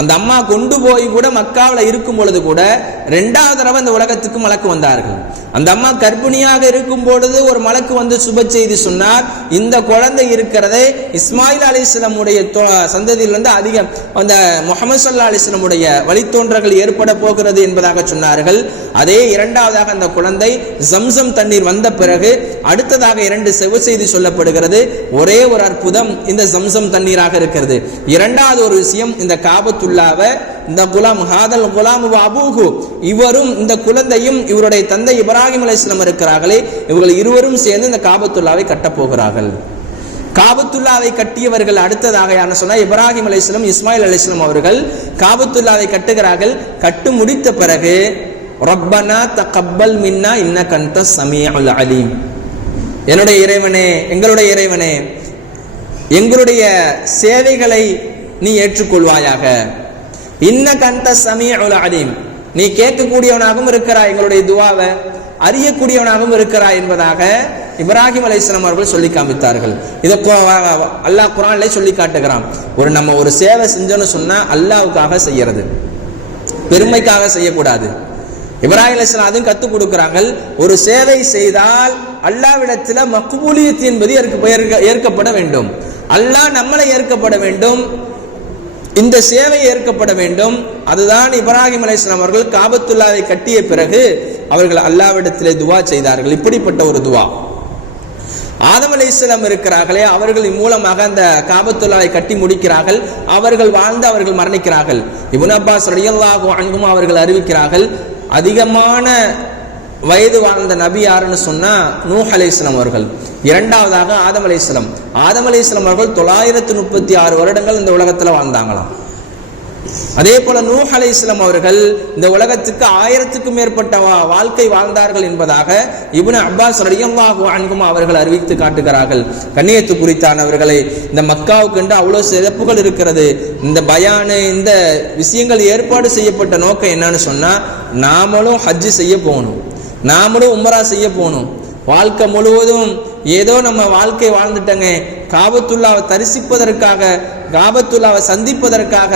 அந்த அம்மா கொண்டு போய் கூட மக்காவில் இருக்கும் பொழுது கூட 2வது தடவை அந்த உலகத்துக்கு மலக்கு வந்தார்கள். அந்த அம்மா கர்ப்பிணியாக இருக்கும் பொழுது ஒரு மலக்கு சுப செய்தி சொன்னார், இந்த குழந்தை இருக்கிறதே இஸ்மாயில் அலைஹிஸ்ஸலாமுடைய சந்ததியிலிருந்து அதிகம் அந்த முஹம்மது ஸல்லல்லாஹு அலைஹி வஸல்லமுடைய வழித்தோன்றல்கள் ஏற்பட போகிறது என்பதாக சொன்னார்கள். அதே இரண்டாவதாக அந்த குழந்தை ஜம்சம் தண்ணீர் வந்த பிறகு அடுத்ததாக 2 செவ செய்தி சொல்லப்படுகிறது. ஒரே ஒரு அற்புதம் இந்த ஜம்சம் தண்ணீராக இருக்கிறது. இரண்டாவது ஒரு விஷயம், இந்த காபத்துல்லாவை இந்த குலாம் ஹாதல் குலாம் அபூஹு, இவரும் இந்த குழந்தையும் இவருடைய தந்தை இப்ராஹிம் அலைஹிஸ்ஸலாம் இருக்கிறார்களே, இவர்கள் இருவரும் சேர்ந்து இந்த காபத்துல்லாவை கட்டப் போகிறார்கள். காபத்துல்லாவை கட்டியவர்கள் அடுத்ததாக யாருன்னு சொன்னா இப்ராஹிம் அலைஹிஸ்ஸலாம், இஸ்மாயில் அலைஹிஸ்ஸலாம் அவர்கள் காபத்துல்லாவை கட்டுகிறார்கள். கட்டு முடித்த பிறகு ரப்பனா தகப்பல் மின்னா இன்னக அன்தஸ் ஸமீஉல் அலீம், என்னுடைய இறைவனே, எங்களுடைய இறைவனே, எங்களுடைய சேவைகளை நீ ஏற்றுக்கொள்வாயாக. இன்னக அன்தஸ் ஸமீஉல் அலீம், நீ கேட்கக்கூடியவனாகவும் இருக்கிறாய், எங்களுடைய துவாவை அறியக்கூடியவனாகவும் இருக்கிறாய் என்பதாக இப்ராஹிம் அலைஹிஸ்ஸலாம் அவர்கள் சொல்லி காமித்தார்கள். இதை அல்லாஹ் குர்ஆனிலே சொல்லி காட்டுகிறான். நம்ம ஒரு சேவை செஞ்சோன்னு சொன்னா அல்லாஹ்வுக்காக செய்யறது, பெருமைக்காக செய்யக்கூடாது. இப்ராஹிம் அலைஹிஸ்ஸலாம் அதுவும் கற்றுக் கொடுக்கிறார்கள். ஒரு சேவை செய்தால் அல்லாஹ்விடத்தில் மக்பூலியத் என்பது ஏற்கப்பட வேண்டும். அல்லாஹ் நம்மளை ஏற்கப்பட வேண்டும், இந்த சேவை ஏற்கப்பட வேண்டும். அதுதான் இப்ராஹிம் அலைஹிஸ்ஸலாம் அவர்கள் காபத்துல்லாவை கட்டிய பிறகு அவர்கள் அல்லாஹ்விடத்திலே துவா செய்தார்கள். இப்படிப்பட்ட ஒரு துவா. ஆதம் அலைஹிஸ்ஸலாம் இருக்கிறார்களே, அவர்களின் மூலமாக அந்த காபத்துல்லாவை கட்டி முடிக்கிறார்கள். அவர்கள் வாழ்ந்து அவர்கள் மரணிக்கிறார்கள். இப்னு அப்பாஸ் ரலியல்லாஹு அன்ஹு அவர்கள் அறிவிக்கிறார்கள், அதிகமான வயது வாழ்ந்த நபி யாருன்னு சொன்னா நூஹ் அலைஹிஸ்ஸலாம் அவர்கள். இரண்டாவதாக ஆதம் அலைஹிஸ்ஸலாம். ஆதம் அலைஹிஸ்ஸலாம் அவர்கள் 936 வருடங்கள் இந்த உலகத்துல வாழ்ந்தாங்களாம். அதே போல நூஹ் அலைஹிஸ்ஸலாம் அவர்கள் இந்த உலகத்துக்கு 1000க்கும் மேற்பட்ட வாழ்க்கை வாழ்ந்தார்கள் என்பதாக இப்னு அப்பாஸ் ரலியல்லாஹு அன்ஹு அவர்கள் அறிவித்து காட்டுகிறார்கள். கண்ணியத்து குறித்தானவர்களை, இந்த மக்காவுக்கு என்று அவ்வளவு சிறப்புகள் இருக்கிறது. இந்த பயானு இந்த விஷயங்கள் ஏற்பாடு செய்யப்பட்ட நோக்கம் என்னன்னு சொன்னா, நாமளும் ஹஜ் செய்ய போகணும், நாமளும் உம்ரா செய்ய போகணும். வாழ்க்கை முழுவதும் ஏதோ நம்ம வாழ்க்கை வாழ்ந்துட்டங்க, காபத்துல்லாவை தரிசிப்பதற்காக, காபத்துல்லாவை சந்திப்பதற்காக,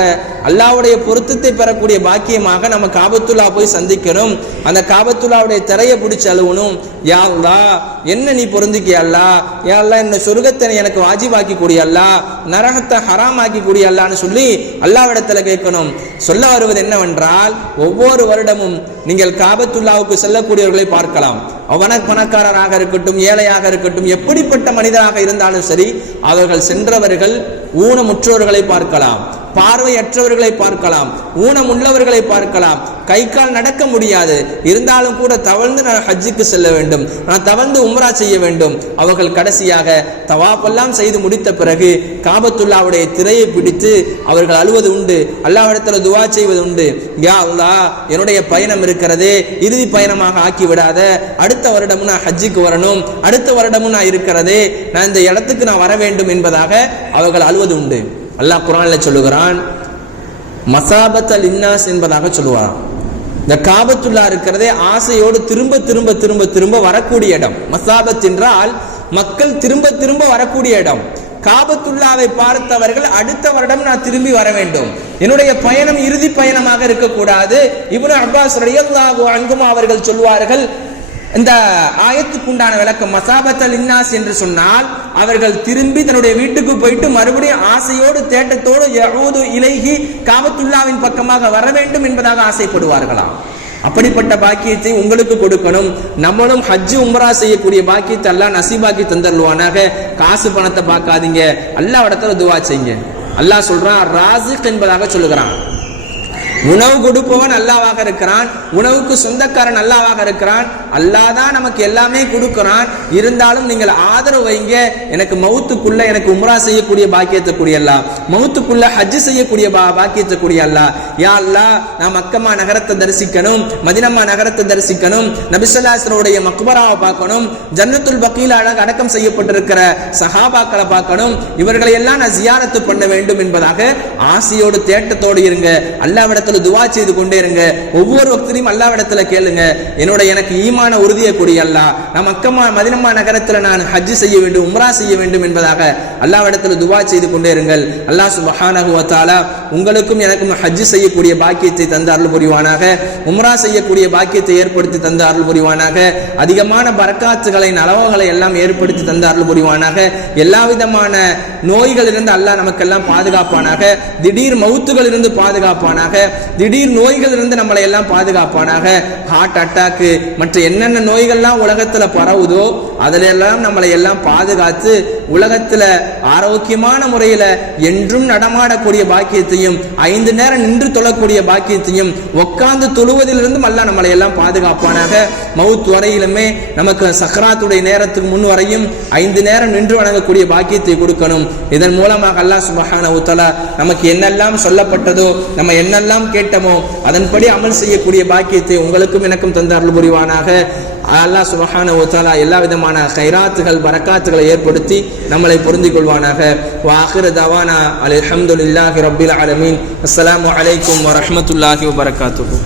அல்லாஹ்வுடைய பொருத்தத்தை பெறக்கூடிய பாக்கியமாக நம்ம காபத்துல்லா போய் சந்திக்கணும். அந்த காபத்துல்லாவுடைய திரையை பிடிச்சி அழுவணும். யா அல்லாஹ், என்ன நீ பொருந்திக்கிய அல்லாஹ், யா அல்லாஹ் என்ன சொர்க்கத்தை எனக்கு வாஜிபாக்கி கூடிய அல்லாஹ், நரகத்தை ஹராமாக்கி கூடிய அல்லான்னு சொல்லி அல்லாஹ்விடத்துல கேட்கணும். சொல்ல வருவது என்னவென்றால், ஒவ்வொரு வருடமும் நீங்கள் காபத்துல்லாவுக்கு செல்லக்கூடியவர்களை பார்க்கலாம். பணக்காரராக இருக்கட்டும், ஏழையாக இருக்கட்டும், எப்படிப்பட்ட மனிதராக இருந்தாலும் சரி, அவர்கள் சென்றவர்கள் ஊனமுற்றவர்களை பார்க்கலாம், பார்வையற்றவர்களை பார்க்கலாம், ஊனம் உள்ளவர்களை பார்க்கலாம், கை கால் நடக்க முடியாது, இருந்தாலும் கூட தவழ்ந்து நான் ஹஜ்ஜுக்கு செல்ல வேண்டும், நான் தவழ்ந்து உம்ரா செய்ய வேண்டும். அவர்கள் கடைசியாக தவாப் எல்லாம் செய்து முடித்த பிறகு காபத்துல்லாவுடைய திரையை பிடித்து அவர்கள் அழுவது உண்டு, அல்லாஹ்விடத்தில் துவா செய்வது உண்டு. யா அல்லாஹ், என்னுடைய பயணம் இருக்கிறதே இறுதி பயணமாக ஆக்கி விடாத, அடுத்த வருடமும் நான் ஹஜ்ஜுக்கு வரணும், அடுத்த வருடமும் நான் இருக்கிறதே, நான் இந்த இடத்துக்கு நான் வர வேண்டும் என்பதாக அவர்கள் அழுவது உண்டு. அல்லாஹ் குர்ஆன்ல சொல்லுகிறான், மசாபத்தல் இன்னாஸ் என்பதாக சொல்லுவாராம். இந்த காபத்துல்லா இருக்கிறதே ஆசையோடு திரும்ப திரும்ப திரும்ப திரும்ப வரக்கூடிய இடம். மசாபத் என்றால் மக்கள் திரும்ப திரும்ப வரக்கூடிய இடம். காபத்துல்லாவை பார்த்தவர்கள் அடுத்த வருடம் நான் திரும்பி வர வேண்டும், என்னுடைய பயணம் இறுதி பயணமாக இருக்கக்கூடாது. இப்னு அப்பாஸ் ரலியல்லாஹு அன்ஹு அவர்கள் சொல்வார்கள், இந்த ஆயத்துக்குண்டான விளக்கம் மசாபத்தல் இன்னாஸ் என்று சொன்னால், அவர்கள் திரும்பி தன்னுடைய வீட்டுக்கு போயிட்டு மறுபடியும் ஆசையோடு தேட்டத்தோடு யஊது இலைஹி காபத்துல்லாவின் பக்கமாக வர வேண்டும் என்பதாக ஆசைப்படுவார்களாம். அப்படிப்பட்ட பாக்கியத்தை உங்களுக்கு கொடுக்கணும். நம்மளும் ஹஜ் உம்ரா செய்யக்கூடிய பாக்கியத்தை அல்லாஹ் நசீபாக்கி தந்தருவானாக. காசு பணத்தை பார்க்காதீங்க, அல்லாஹ் இடத்துல துவா செய்யுங்க. அல்லாஹ் சொல்றான், ராசிக் என்பதாக சொல்லுகிறான். உணவு கொடுப்பவன் அல்லாஹ்வாக இருக்கிறான், உணவுக்கு சொந்தக்காரன் அல்லாஹ்வாக இருக்கிறான். அல்லாஹ் தான் நமக்கு எல்லாமே கொடுக்கிறான். இருந்தாலும் நீங்கள் ஆதரவு வைங்க. எனக்கு மவுத்துக்குள்ள எனக்கு உம்ரா செய்யக்கூடிய பாக்கியத்தை கூடிய அல்லாஹ், மவுத்துக்குள்ள ஹஜ் செய்யக்கூடிய பாக்கியத்தை கூடிய அல்லாஹ். யா அல்லாஹ், நான் மக்கமா நகரத்தை தரிசிக்கணும், மதினமா நகரத்தை தரிசிக்கணும், நபி ஸல்லல்லாஹு அலைஹி வஸல்லம் உடைய மக்பராவை பார்க்கணும், ஜன்னத்துல் பக்கீல அடக்கம் செய்யப்பட்டிருக்கிற சஹாபாக்களை பார்க்கணும், இவர்களை எல்லாம் நான் ஜியாரத்து பண்ண வேண்டும் என்பதாக ஆசையோடு தேட்டத்தோடு இருங்க. அல்லாஹ்விடத்தில் துவா செய்து கொண்டே இருங்க. ஒவ்வொரு வக்திலும் அல்லாஹ்விடத்துல கேளுங்க, எனக்கு ஈமான உறுதியை கொடு அல்லாஹ், நான் மக்கமா மதினமா நகரத்துல நான் ஹஜ் செய்ய வேண்டும், உம்ரா செய்ய வேண்டும் என்பதாக அல்லாஹ்விடத்துல துவா செய்து கொண்டே இருங்கள். அல்லாஹ் சுப்ஹானஹு வ தஆலா உங்களுக்கும் எனக்கும் ஹஜ் செய்யக்கூடிய பாக்கியத்தை தந்து அருள் புரிவானாக. உம்ரா செய்யக்கூடிய பாக்கியத்தை ஏற்படுத்தி தந்து அருள் புரிவானாக. அதிகமான பரக்காத்துகளை நலவுகளை எல்லாம் ஏற்படுத்தி தந்து அருள் புரிவானாக. எல்லா விதமான நோய்களிலிருந்து அல்லாஹ் நமக்கெல்லாம் பாதுகாப்பானாக. திடீர் மவுத்துகள் இருந்து பாதுகாப்பானாக. திடீர் நோய்கள் இருந்து நம்மளை எல்லாம் பாதுகாப்பானாக. ஹார்ட் அட்டாக்கு மற்ற என்னென்ன நோய்கள்லாம் உலகத்துல பரவுதோ அதுல எல்லாம் நம்மளை எல்லாம் பாதுகாத்து உலகத்துல ஆரோக்கியமான முறையில என்றும் நடமாடக்கூடிய பாக்கியத்தையும், 5 நேரம் நின்று தொழக்கூடிய பாக்கியத்தையும், உட்கார்ந்து தொழுவதிலிருந்தும் அல்லாஹ் நம்மளை எல்லாம் பாதுகாப்பானாக. மவுத் வரையிலுமே நமக்கு சக்ராத்துடைய நேரத்துக்கு முன் வரையும் 5 நேரம் நின்று வணங்கக்கூடிய பாக்கியத்தை கொடுக்கணும். இதன் மூலமாக அல்லாஹ் சுப்ஹானஹு வ தஆலா நமக்கு என்னெல்லாம் சொல்லப்பட்டதோ, நம்ம என்னெல்லாம் கேட்டமோ அதன்படி அமல் செய்யக்கூடிய பாக்கியத்தை உங்களுக்கும் எனக்கும் தந்து அருள் புரிவானாக. அல்லாஹ் சுப்ஹானஹு வ தஆலா எல்லா விதமான கைராத்துகள் பரக்காத்துகளை ஏற்படுத்தி நம்மளை பொருந்திக் கொள்வானாக. வ ஆகிரு தவானா அல்ஹம்துலில்லாஹி ரப்பில் ஆலமீன். அஸ்ஸலாமு அலைக்கும் வ ரஹ்மத்துல்லாஹி வ பரக்காத்துஹு.